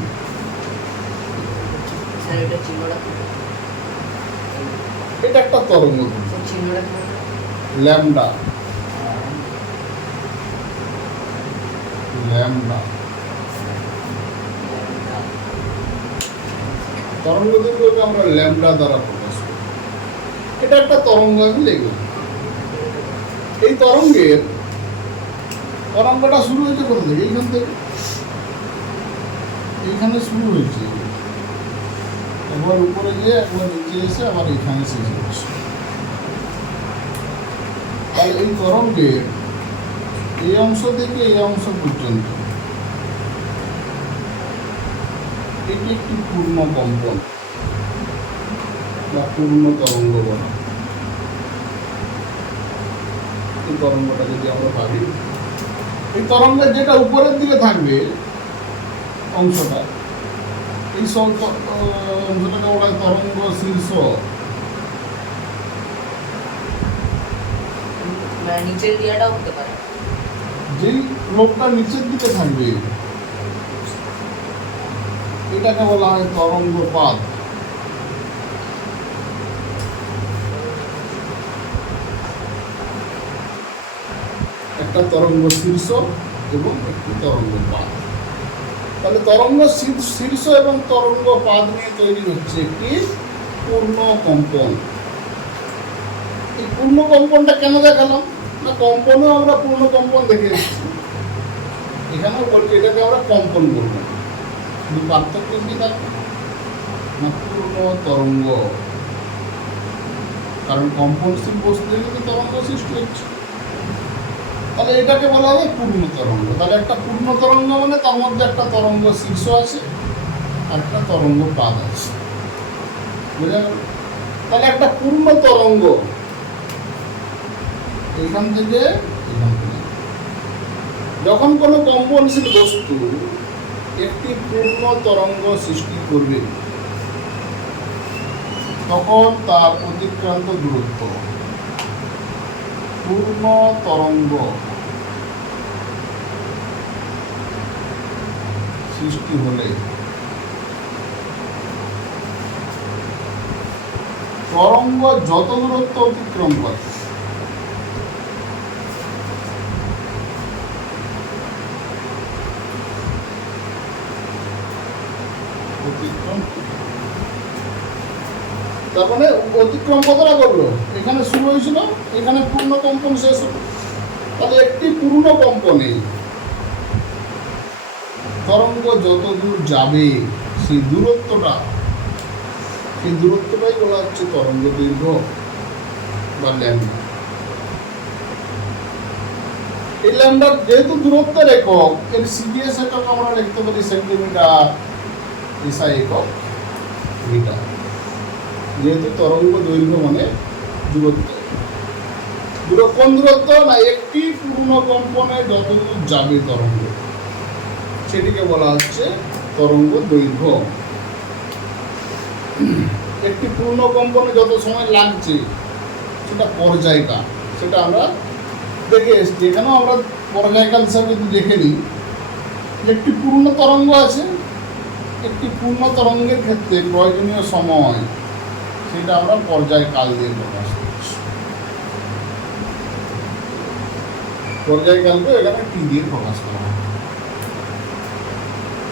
এটা একটা তরঙ্গ ল্যামডা। ল্যামডা তরঙ্গ দৈর্ঘ্যকে আমরা ল্যামডা দ্বারা প্রকাশ করি। এটা একটা তরঙ্গ আমি লিখলাম। এই তরঙ্গটা শুরু হয়েছে কোথা থেকে? এইখান থেকে, এইখানে শুরু হয়েছে, একবার উপরে গিয়ে একবার নিচে এসে আবার এখানে শেষ হচ্ছে। তাই এই তরঙ্গের এই অংশ থেকে এই অংশ পর্যন্ত এটি একটি পূর্ণ কম্পন বা পূর্ণ তরঙ্গ বলা। এই তরঙ্গটা যদি আমরা ভাবি, এই তরঙ্গের যেটা উপরের দিকে থাকবে অংশটা, এই অংশটাকে বলা হয় তরঙ্গ শীর্ষ। নিচের দিয়াটাও হতে পারে। যেই লোকটা নিচের দিকে থাকবে এটাকে বলা হয় তরঙ্গ পাত। একটা তরঙ্গ শীর্ষ এবং একটি তরঙ্গ পাদ। তাহলে তরঙ্গ শীর্ষ এবং তরঙ্গ পাদ নিয়ে তৈরি হচ্ছে একটি পূর্ণ কম্পন। এই পূর্ণ কম্পনটা কেন দেখালাম না, কম্পনও আমরা পূর্ণ কম্পন দেখে এসেছি, এখানেও বলছি এটাকে আমরা কম্পন বলবো। কিন্তু পার্থক্য কি থাকবে না, পূর্ণ তরঙ্গ, কারণ কম্পনশীল বস্তু থেকে তরঙ্গ সৃষ্টি হচ্ছে। তাহলে এটাকে বলা হবে পূর্ণ তরঙ্গ। তাহলে একটা পূর্ণ তরঙ্গ মানে তার মধ্যে একটা তরঙ্গ শীর্ষ আছে আর একটা তরঙ্গ পাদ আছে, বুঝা গেল? তাহলে একটা পূর্ণ তরঙ্গ এখান থেকে যখন কোনো কম্পনশীল বস্তু একটি পূর্ণ তরঙ্গ সৃষ্টি করবে তখন তার অতিক্রান্ত দূরত্ব পূর্ণ তরঙ্গ সৃষ্টি হলে তরঙ্গ যত দূরত্ব অতিক্রম করে তার মানে অতিক্রম কতটা করলো, এখানে শুরু হয়েছিল, এখানে পূর্ণ কম্পন শেষ হলো। তাহলে একটি পূর্ণ কম্পনে তরঙ্গ যত দূর যাবে সেই দূরত্বটাই বলা হচ্ছে তরঙ্গ দৈর্ঘ্য বা ল্যাম্ডা। এই ল্যাম্ডার যেহেতু দূরত্বের একক, এর সিডিএস একক আমরা লিখতে পারি সেন্টিমিটার, এসআই একক মিটার। যেহেতু তরঙ্গ দৈর্ঘ্য মানে দূরত্ব, কোন দূরত্ব না, একটি পূর্ণ কম্পনে যতদূর যাবে তরঙ্গ সেটিকে বলা হচ্ছে তরঙ্গ দৈর্ঘ্য। একটি পূর্ণ কম্পনে যত সময় লাগছে সেটা পর্যায়কাল, সেটা আমরা দেখে এসছি। এখানেও আমরা পর্যায়কাল হিসাবে যদি দেখে নিই, একটি পূর্ণ তরঙ্গ আছে, একটি পূর্ণ তরঙ্গের ক্ষেত্রে প্রয়োজনীয় সময় সেটা আমরা পর্যায়কাল দিয়ে প্রকাশ করছি। পর্যায়কালকে এখানে টি দিয়ে প্রকাশ করা হয়।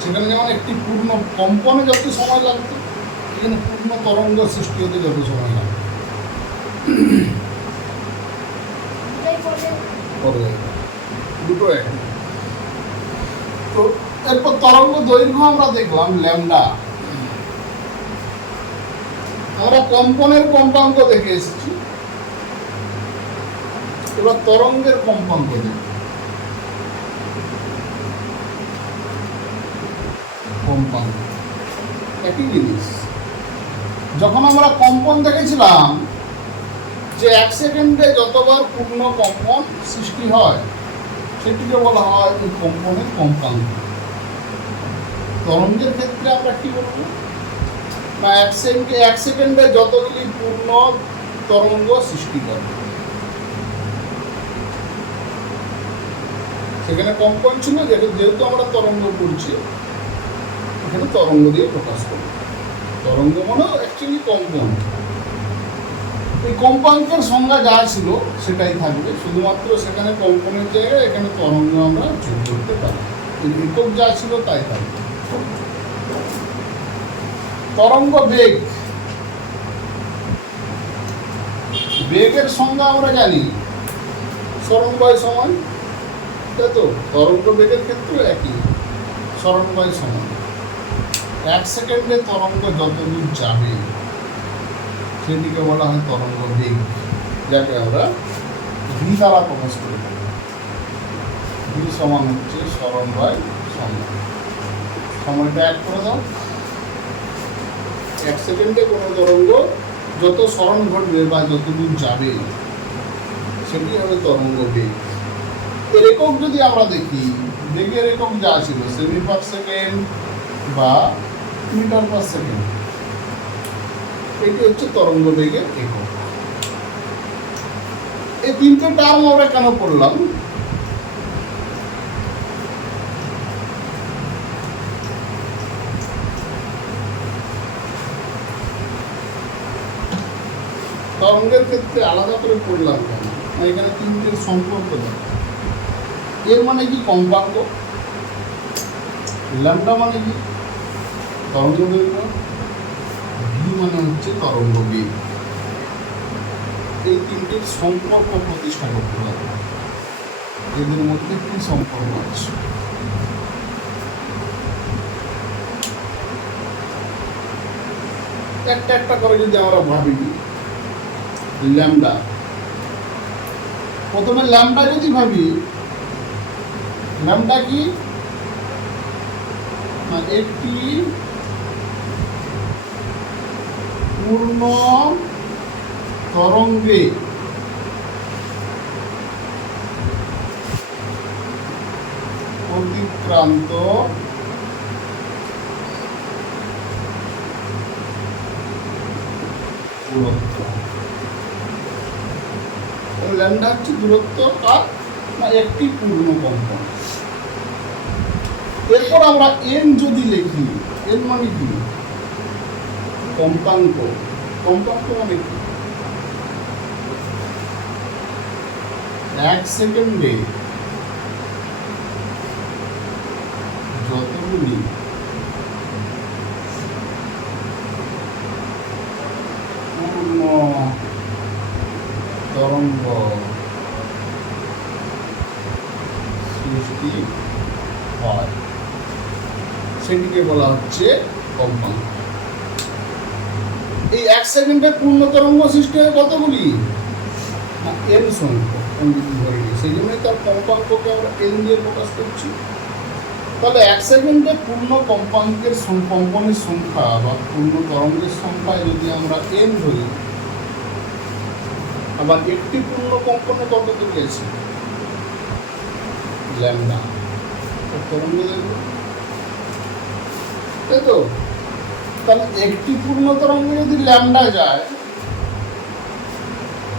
সেখানে যেমন একটি পূর্ণ কম্পনে যত সময় লাগতো, এখানে পূর্ণ তরঙ্গ সৃষ্টি হতে যত সময় লাগতো। দুটো এক। তো এরপর তরঙ্গ দৈর্ঘ্য আমরা দেখলাম ল্যাম্ডা। আমরা কম্পনের কম্পাঙ্ক দেখে এসেছি, এবার তরঙ্গের কম্পাঙ্ক দেখি। কম্পাঙ্ক একই জিনিস। যখন আমরা কম্পন দেখেছিলাম যে 1 সেকেন্ডে যতবার পূর্ণ কম্পন সৃষ্টি হয় সেটিকে বলা হয় এই কম্পনের কম্পাঙ্ক। তরঙ্গের ক্ষেত্রে আমরা কি বলবো না, 1 সেকেন্ডে যতগুলি পূর্ণ তরঙ্গ সৃষ্টি করে, সেখানে কম্পন ছিল, যেহেতু আমরা তরঙ্গ করছি এখানে তরঙ্গ দিয়ে প্রকাশ করব। তরঙ্গ মানে অ্যাকচুয়ালি কম্পন। এই কম্পাঙ্কের সংজ্ঞা যা ছিল সেটাই থাকবে, শুধুমাত্র সেখানে কম্পনের জায়গায় এখানে তরঙ্গ আমরা যোগ করতে পারি। একক যা ছিল তাই থাকবে। তরঙ্গ বেগ, বেগের সংজ্ঞা আমরা জানি সরণবয় সময়, তাই তো? তরঙ্গ বেগের ক্ষেত্রে একই, সরণবয় সময়। 1 সেকেন্ডে তরঙ্গ যতদূর যাবে সেটিকে বলা হয় তরঙ্গ বেগ, যাকে আমরা ভি দ্বারা প্রকাশ করে থাকি। ভি সমান হচ্ছে সরণবয় সময়। সময়টা এক করে দাও। 1 সেকেন্ডে কোনো তরঙ্গ যত সরণ ঘটবে বা যতদূর যাবে সেটি হবে তরঙ্গ বেগ। এর একক যদি আমরা দেখি, বেগের একক যা ছিল সেমি পার সেকেন্ড বা মিটার পার সেকেন্ড, এটি হচ্ছে তরঙ্গ বেগের একক। এই তিনটে টার্ম আমরা কেন পড়লাম? তরঙ্গের ক্ষেত্রে আলাদা করে পড়লাম কেন? এখানে তিনটের সম্পর্ক দেখো। এর মানে কি কম্পাঙ্ক, ল্যামডা মানে কি তরঙ্গ দৈর্ঘ্য, ভি মানে হচ্ছে তরঙ্গ বেগ। এই তিনটির সম্পর্ক প্রতিষ্ঠা করতে হবে, এদের মধ্যে কি সম্পর্ক আছে। একটা একটা করে যদি আমরা ভাবি, ল্যামডা, প্রথমে ল্যামডা যদি ভাবি, ল্যামডা কি না একটি পূর্ণ তরঙ্গে অতিক্রান্ত দূরত্ব। ল্যামডা হচ্ছে দূরত্ব আর না একটি পূর্ণ কম্পন। এরপর আমরা এন যদি লিখি, এন মানে কি কম্পাঙ্ক, কম্পাঙ্ক মানে কি এক সেকেন্ডে যতগুলি পূর্ণ তরঙ্গ সৃষ্টি হয় সেটিকে বলা হচ্ছে কম্পাঙ্ক। এই এক সেকেন্ডে পূর্ণ তরঙ্গ সৃষ্টি হয় কতগুলি না এন সংখ্যক, সেই জন্যই তার কম্পাঙ্ককে আমরা এন দিয়ে প্রকাশ করছি। তাহলে এক সেকেন্ডে পূর্ণ কম্পাঙ্কের কম্পনের সংখ্যা বা পূর্ণ তরঙ্গের সংখ্যায় যদি আমরা এন ধরি, আবার একটি পূর্ণ কম্পনে কতটুকু আছে ল্যামডা তরঙ্গ দৈর্ঘ্য, তাই তো। তাহলে একটি পূর্ণ তরঙ্গে যদি ল্যামডা যায়,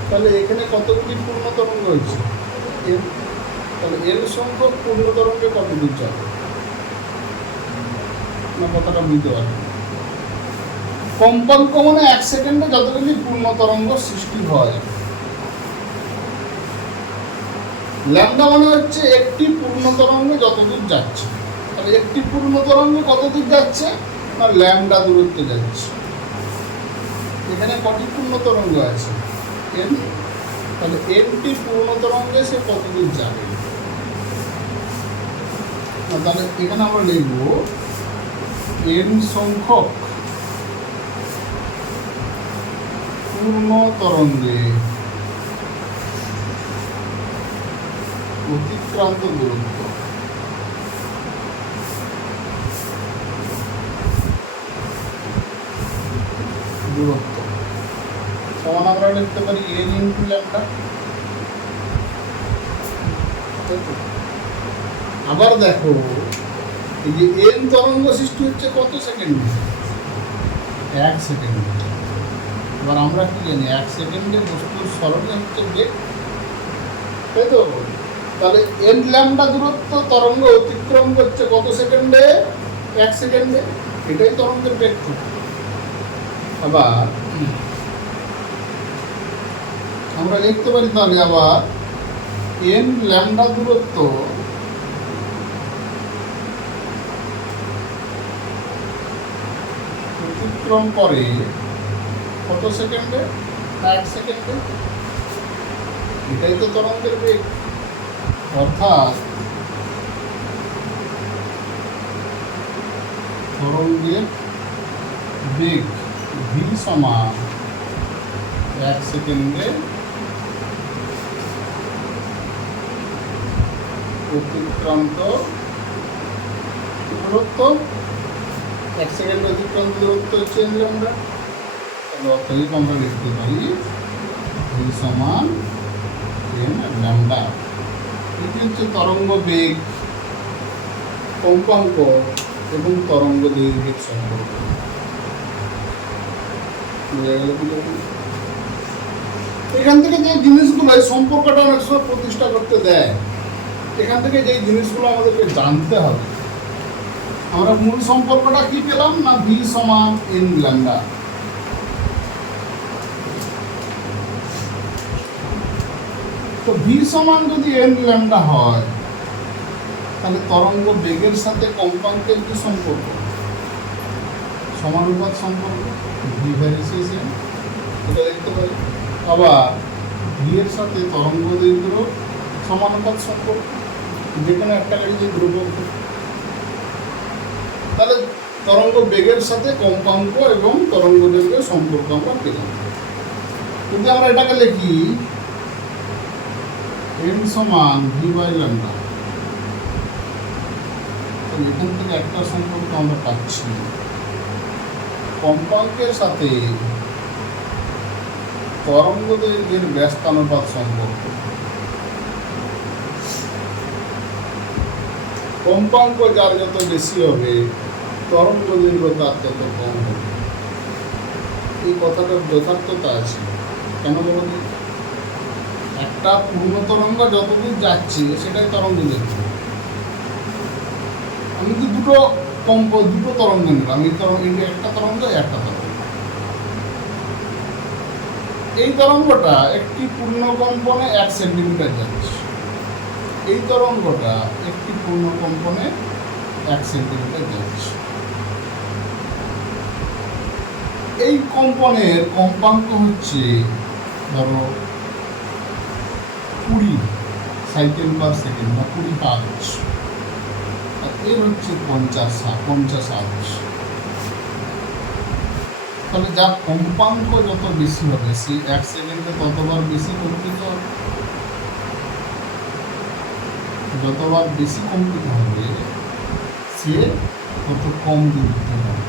তাহলে এখানে কতগুলি পূর্ণ তরঙ্গ হয়েছে এন, তাহলে এন সংখ্যক পূর্ণ তরঙ্গে কতদূর যাবে না কথাটা বুঝতে পারবে। কম্পাঙ্ক মানে এক সেকেন্ডে যতগুলি পূর্ণ তরঙ্গ সৃষ্টি হয়, ল্যামডা মানে হচ্ছে একটি পূর্ণ তরঙ্গে যতদূর যাচ্ছে। তাহলে একটি পূর্ণ তরঙ্গে কতদূর যাচ্ছে না ল্যামডা দূরত্বে যাচ্ছে। এখানে কটি পূর্ণ তরঙ্গ আছে এন, তাহলে এনটি পূর্ণ তরঙ্গে সে কতদূর যাবে। তাহলে এখানে আমরা লিখব এন সংখ্যক পূর্ণ তরঙ্গে অতিক্রান্ত দূরত্ব। সমান আমরা লিখতে পারি এন ইন্টু ল্যামডা। আবার দেখো এই যে এন তরঙ্গ সৃষ্টি হচ্ছে কত সেকেন্ডে, এক সেকেন্ডে। এবার আমরা কি জানি এক সেকেন্ডে বস্তুর সরণে হচ্ছে বেগ, তাই তো। তাহলে এন ল্যামডা দূরত্ব তরঙ্গ অতিক্রম করছে কত সেকেন্ডে, এক সেকেন্ডে, এটাই তরঙ্গের বেগ। আবার আমরা লিখতে পারি তাহলে আবার এন ল্যামডা দূরত্ব অতিক্রম করে কত সেকেন্ডে, এক সেকেন্ডে, এটাই তো তরঙ্গের বেগ। অর্থাৎ তরঙ্গের বেগ ভি সমান এক সেকেন্ডে অতিক্রান্ত দূরত্ব, এক সেকেন্ডে অতিক্রান্ত দূরত্ব হচ্ছে ল্যামডা। অতএব আমরা লিখতে পারি ভি সমান এন ল্যামডা। এটি হচ্ছে তরঙ্গ বেগ, কম্পাঙ্ক এবং তরঙ্গ দৈর্ঘ্যের সম্পর্ক। এখান থেকে যে জিনিসগুলো এই সম্পর্কটা অনেক সময় প্রতিষ্ঠা করতে দেয়, এখান থেকে যে জিনিসগুলো আমাদেরকে জানতে হবে। আমরা মূল সম্পর্কটা কি পেলাম না ভি সমান এন ল্যামডা। তো ভি সমান যদি এন ল্যামডা হয়, তাহলে তরঙ্গ বেগের সাথে কম্পাঙ্কের কি সম্পর্ক? সমানুপাত সম্পর্ক, ভি ভ্যারিয়েশন, এটা দেখতে পারি। আবার ভি এর সাথে তরঙ্গ দৈর্ঘ্য সমানুপাত সম্পর্ক, যেখানে একটা গাড়ি যে ধ্রুবক, তাহলে তরঙ্গ বেগের সাথে কম্পাঙ্ক এবং তরঙ্গ দৈর্ঘ্যের সম্পর্ক আমরা পেলাম। যদি আমরা এটাকে লিখি এন সমান ভি বাই ল্যাম্ডা, এখান থেকে একটা সম্পর্ক আমরা পাচ্ছি কম্পাঙ্কের সাথে তরঙ্গ দৈর্ঘ্যের ব্যস্তানুপাত সম্পর্ক। কম্পাঙ্ক যার যত বেশি হবে তরঙ্গ দৈর্ঘ্য তার তত কম হবে। এই কথাটার যথার্থতা আছে। কেন বলুন? একটা পূর্ণ তরঙ্গ যতদূর যাচ্ছে সেটাই তরঙ্গ দৈর্ঘ্য। আমি তো দুটো তরঙ্গ নিলাম, একটা তরঙ্গ একটা তরঙ্গ। এই তরঙ্গটা একটি পূর্ণ কম্পনে 1 সেন্টিমিটার যাচ্ছে, এই তরঙ্গটা একটি পূর্ণ কম্পনে 1 সেন্টিমিটার যাচ্ছে। এই কম্পনের কম্পাঙ্ক হচ্ছে ধরো 20 সাইকেল পার সেকেন্ড বা 20 হার্জ, আর এর হচ্ছে 50 হার্জ। তাহলে যার কম্পাঙ্ক যত বেশি হবে সে 1 সেকেন্ডে ততবার বেশি কম্পিত হবে, যতবার বেশি কম্পিত হবে সে তত কম দূরত্ব হবে।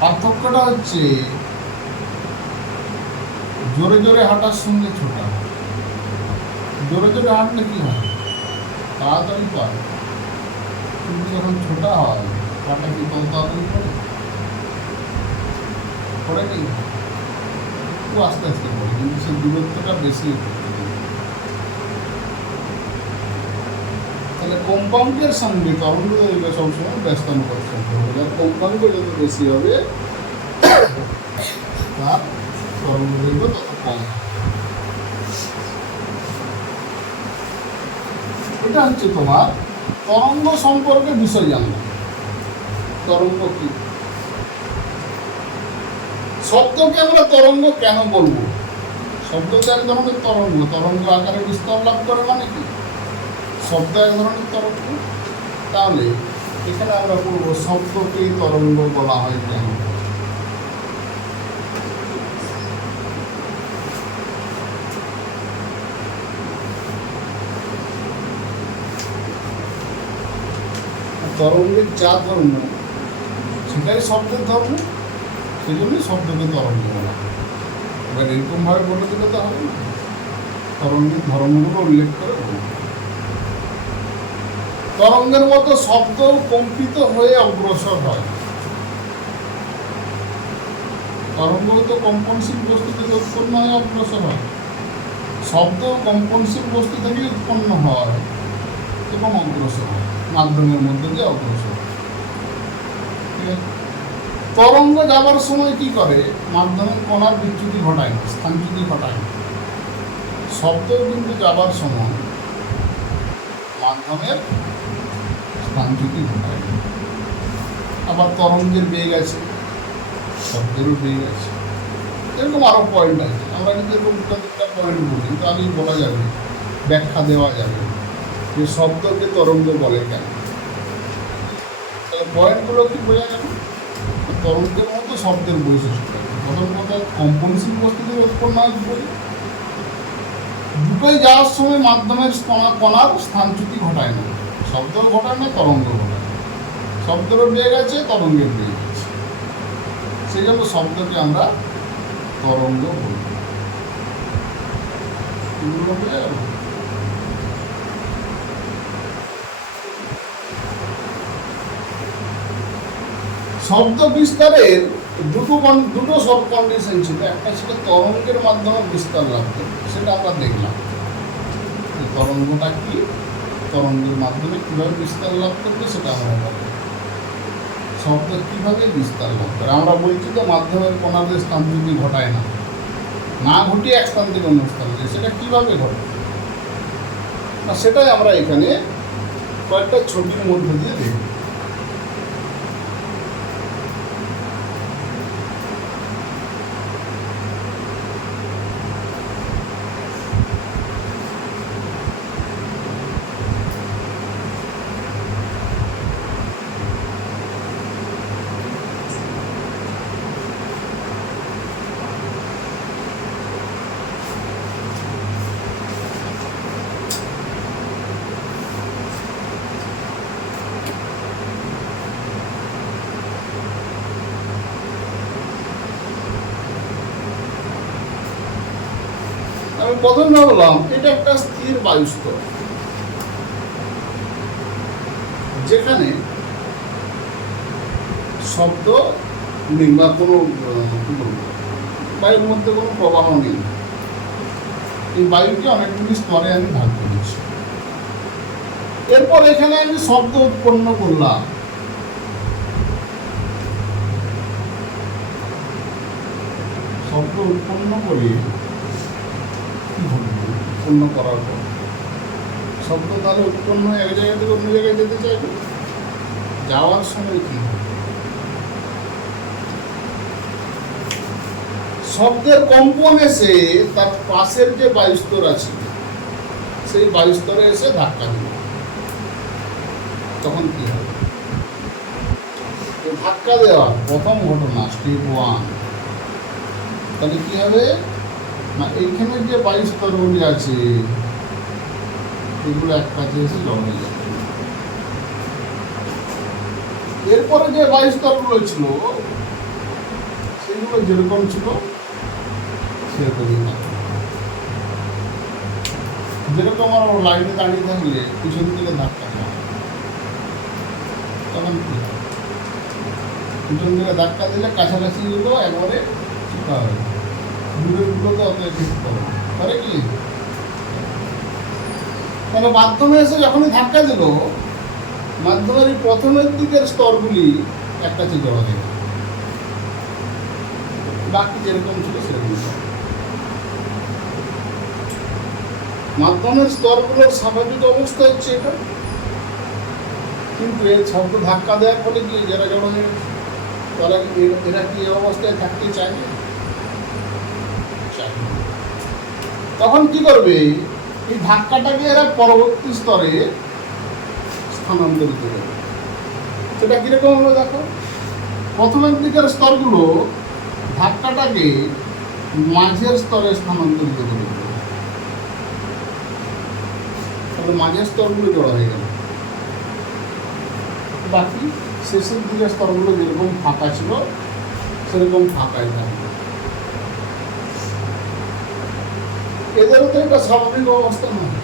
পার্থক্যটা হচ্ছে জোরে জোরে হাঁটার সঙ্গে ছোটা। জোরে জোরে হাঁটলে কি হয়? তাড়াতাড়ি পায়, কিন্তু যখন ছোটা হয় পাটা কি তত তাড়াতাড়ি পড়ে কি একটু আস্তে আস্তে পড়ে, কিন্তু সে দূরত্বটা বেশি। তাহলে কম্পাঙ্কের সঙ্গে তরঙ্গ দৈর্ঘ্য সবসময় ব্যস্তানুপাত সম্পর্ক। যার কম্পাঙ্ক যত বেশি হবে তার তরঙ্গ দৈর্ঘ্য তত কম। এটা হচ্ছে তোমার তরঙ্গ সম্পর্কে বিষয় জানলাম। তরঙ্গ কি? শব্দকে আমরা তরঙ্গ কেন বলবো? শব্দ তো এক ধরনের তরঙ্গ, তরঙ্গ আকারে বিস্তার লাভ করে মানে কি? শব্দ এক ধরনের তরঙ্গ। তাহলে এখানে আমরা বলবো শব্দকে তরঙ্গ বলা হয় কেন? তরঙ্গের যা ধর্ম সেটাই শব্দের ধর্ম, সেই জন্যই শব্দকে তরঙ্গ বলা হয়। এবার এরকমভাবে বলে দিলে তো হবে না, তরঙ্গের ধর্মগুলো উল্লেখ করে বলবে। তরঙ্গের মতো শব্দ কম্পিত হয়ে অগ্রসর হয়। তরঙ্গ তো কম্পনশীল বস্তু থেকে উৎপন্ন হয়ে অগ্রসর হয়, শব্দ কম্পনশীল বস্তু থেকে উৎপন্ন হয় এবং অগ্রসর হয়, মাধ্যমের মধ্যে দিয়ে অগ্রসর হয়। ঠিক আছে? তরঙ্গ যাবার সময় কি করে? মাধ্যমের কণার বিচ্যুতি ঘটায় না, স্থানচ্যুতি ঘটায় না। শব্দ কিন্তু যাবার সময় মাধ্যমের স্থানচ্যুতি ঘটায় না। আবার তরঙ্গের বেগ আছে, শব্দেরও বেগ আছে, এরকম আরো পয়েন্ট আছে। আমরা কিন্তু এরকম দুটা পয়েন্ট বলি, কিন্তু আমি বলা যাবে, ব্যাখ্যা দেওয়া যাবে যে শব্দকে তরঙ্গ বলে কেন। তাহলে পয়েন্টগুলো কি বোঝা গেল? তরঙ্গের মতো শব্দের বৈশিষ্ট্য। প্রথম কথা, কম্পনশীল বস্তু থেকে উৎপন্ন হয় দুটোই যাওয়ার সময় মাধ্যমের কণার স্থানচ্যুতি ঘটায় না, শব্দও ঘটায় না, তরঙ্গ ঘটায় না। শব্দেরও বেগ আছে, তরঙ্গের বেগ আছে, সেই জন্য শব্দকে আমরা তরঙ্গ বলি। শব্দ বিস্তারের দুটো সব কন্ডিশন ছিল। একটা ছিল তরঙ্গের মাধ্যমে বিস্তার লাভ করবে, সেটা আমরা দেখলাম। তরঙ্গটা কি, তরঙ্গের মাধ্যমে কীভাবে বিস্তার লাভ করবে সেটা আমরা বলব। শব্দ কিভাবে বিস্তার লাভ করে। আমরা বলছি তো মাধ্যমের কণাদের স্থানান্তরিত ঘটায় না, না ঘটিয়ে এক স্থান থেকে অন্য স্থানে যায়, সেটা কিভাবে ঘটে না সেটাই আমরা এখানে কয়েকটা ছবির মধ্যে দিয়ে দেখব। আমি প্রথমে বললাম এটা একটা স্থির বায়ুস্তর, যেখানে শব্দ নেই বা কোনো কি বলবো, বায়ুর মধ্যে কোনো প্রবাহ নেই। এই বায়ুকে অনেকগুলি স্তরে আমি ভাগ করেছি। এরপর এখানে আমি শব্দ উৎপন্ন করলাম। শব্দ উৎপন্ন করে কি ঘটবে? উৎপন্ন করার পর শব্দ তাহলে উৎপন্ন হয়ে এক জায়গা থেকে অন্য জায়গায় যেতে চাইবে, যাওয়ার সময় কি হবে? শব্দের কম্পন এসে তার পাশের যে বায়ুস্তর আছে সেই বায়ুস্তরে এসে ধাক্কা দিবে, তখন কি হবে? ধাক্কা দেওয়া প্রথম ঘটনা, স্টেপ 1। তাহলে কি হবে না, এইখানে যে বায়ুস্তরগুলি আছে এগুলো এক কাছে এসে জড়ো হয়ে যাবে। এরপরে যে বায়ুস্তরগুলো ছিল সেগুলো যেরকম ছিল সেরকমই থাকবে। যেরকম আমার লাইনে দাঁড়িয়ে থাকলে পিছন থেকে ধাক্কা দেওয়া, তখন কি হবে? পিছন থেকে ধাক্কা দিলে কাছাকাছি গুলো একবারে চিপা হয়ে যায়, দূরের গুলো তো অত এফেক্ট করে না, করে কি? তাহলে মাধ্যমে এসে যখনই ধাক্কা দিল, মাধ্যমের এই প্রথমের দিকের স্তরগুলি এক কাছে জড়ো হয়ে গেল, বাকি যেরকম ছিল সেরকম। মাধ্যমের স্তরগুলোর স্বাভাবিক অবস্থা হচ্ছে এটা, কিন্তু এই শব্দ ধাক্কা দেওয়ার ফলে কি যারা জড়ো হয়ে গেছে, তারা এরা কি এই অবস্থায় থাকতে চায় না? তখন কি করবে? এই ধাক্কাটাকে এরা পরবর্তী স্তরে স্থানান্তরিত করবে। সেটা কিরকম হলো দেখো, প্রথমের দিকের স্তরগুলো ধাক্কাটাকে মাঝের স্তরে স্থানান্তরিত করে দিল, তাহলে মাঝের স্তরগুলো জড়ো হয়ে গেল, বাকি শেষের দিকের স্তরগুলো যেরকম ফাঁকা ছিল সেরকম ফাঁকাই থাকবে। এদেরও তো একটা স্বাভাবিক অবস্থা নয়,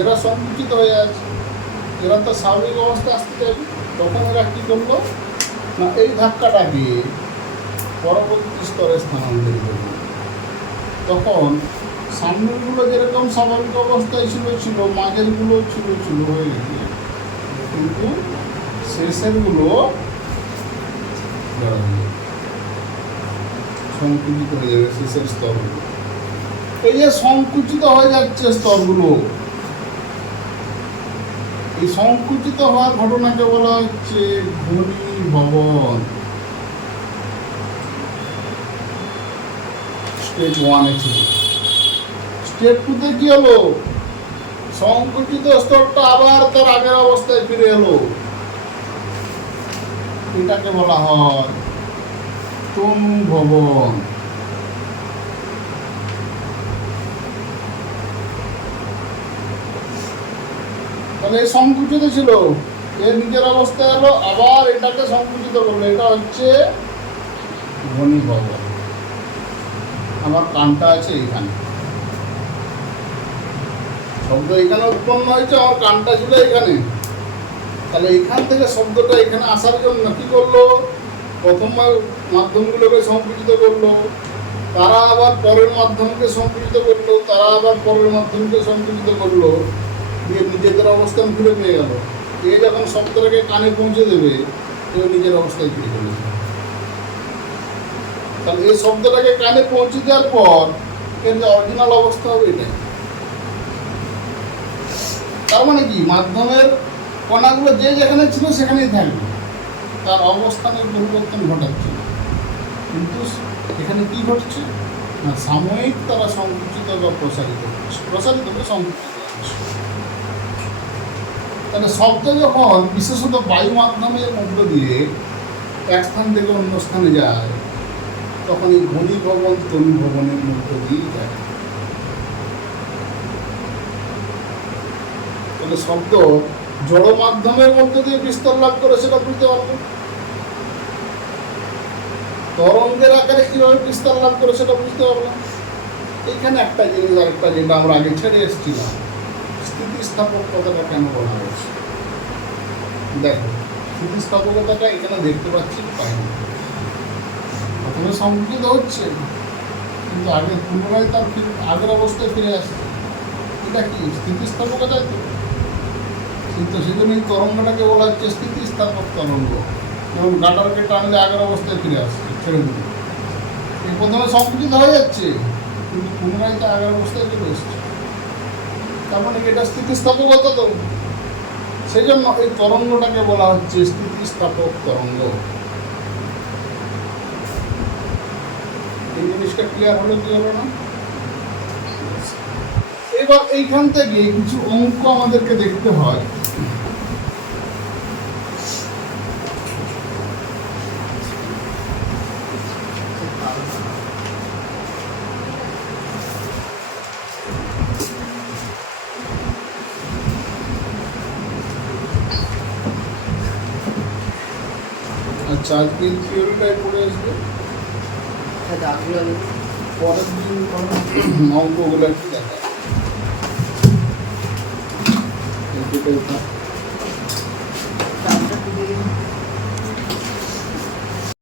এরা সংকুচিত হয়ে আছে, এরা তো স্বাভাবিক অবস্থা আসতে চাইবে। তখন এরা কী করলো না, এই ধাক্কাটাকে পরবর্তী স্তরে স্থানান্তরিত করবে। তখন সামনেরগুলো যেরকম স্বাভাবিক অবস্থায় ছিল, মাঝেরগুলো ছিল হয়ে গেছে, কিন্তু শেষেরগুলো সংকুচিত হয়ে যাবে, শেষের স্তরগুলো। এই যে সংকুচিত হয়ে যাচ্ছে স্তরগুলো, এই সংকুচিত হওয়ার ঘটনাকে বলা হচ্ছে ঘনীভবন। স্টেপ 1 ছিল। স্টেপ 2-তে কি হলো? সংকুচিত স্তরটা আবার তার আগের অবস্থায় ফিরে এলো, এটাকে বলা হয় তনুভবন। তাহলে এই সংকুচিত ছিল, এর নিজের অবস্থায় এলো, আবার এটাকে সংকুচিত করলো, এটা হচ্ছে ঘনীভবন। আমার কানটা আছে এইখানে, শব্দ এখানে উৎপন্ন হয়েছে, আমার কানটা ছিল এখানে। তাহলে এখান থেকে শব্দটা এখানে আসার জন্য কি করলো? প্রথম মাধ্যমগুলোকে সংকুচিত করলো, তারা আবার পরের মাধ্যমকে সংকুচিত করলো, তারা আবার পরের মাধ্যমকে সংকুচিত করলো, দিয়ে নিজেদের অবস্থান ঘুরে পেয়ে গেল। এ যখন শব্দটাকে কানে পৌঁছে দেবে, কেউ নিজের অবস্থায় ফিরে চলে যায়। তাহলে এই শব্দটাকে কানে পৌঁছে দেওয়ার পর এর যে অরিজিনাল অবস্থা হবে এটাই। তার মানে কি, মাধ্যমের কণাগুলো যে যেখানে ছিল সেখানেই থাকবে, তার অবস্থানের পরিবর্তন ঘটাচ্ছে। কিন্তু এখানে কি ঘটছে না, সাময়িক তারা সংকুচিত বা প্রসারিত হচ্ছে, প্রসারিত বা সংকুচিত হচ্ছে। তাহলে শব্দ যখন বিশেষত বায়ু মাধ্যমের মধ্য দিয়ে এক স্থান থেকে অন্য স্থানে যায়, তখন এই ঘনীভবন তনুভবনের মধ্য দিয়েই যায়। তাহলে শব্দ জড় মাধ্যমের মধ্য দিয়ে বিস্তার লাভ করে সেটা বুঝতে পারবো, তরঙ্গের আকারে কিভাবে বিস্তার লাভ করে সেটা বুঝতে পারলাম। এইখানে একটা জিনিস, আরেকটা যেটা আমরা আগে ছেড়ে এসেছিলাম, স্থিতিস্থাপক কথাটা কেন বলা হয়েছে। দেখো, স্থিতিস্থাপকতাটা এখানে দেখতে পাচ্ছি, পাই না। প্রথমে সংকুচিত হচ্ছে, কিন্তু আগে পুনরায় তার আগের অবস্থায় ফিরে আসছে। এটা কি স্থিতিস্থাপকতায় তো? কিন্তু সেজন্য এই তরঙ্গটাকে বলা হচ্ছে স্থিতিস্থাপক তরঙ্গ। যেমন গাটারকে টানলে আগের অবস্থায় ফিরে আসছে, ছেড়ে দিল, এই প্রথমে সংকুচিত হয়ে যাচ্ছে, কিন্তু পুনরায় তো আগের অবস্থায় চলে এসছে। তার মানে এটা স্থিতিস্থাপকতা তো। সেই জন্য এই তরঙ্গটাকে বলা হচ্ছে স্থিতিস্থাপক তরঙ্গ। এই জিনিসটা ক্লিয়ার হলো কি হলো না? এবার এইখান থেকে কিছু অঙ্ক আমাদেরকে দেখতে হয়। আচ্ছা, আজকে এই থিওরিটাই পড়ে আসবে, পরের দিন অঙ্কগুলো একটু দেখা।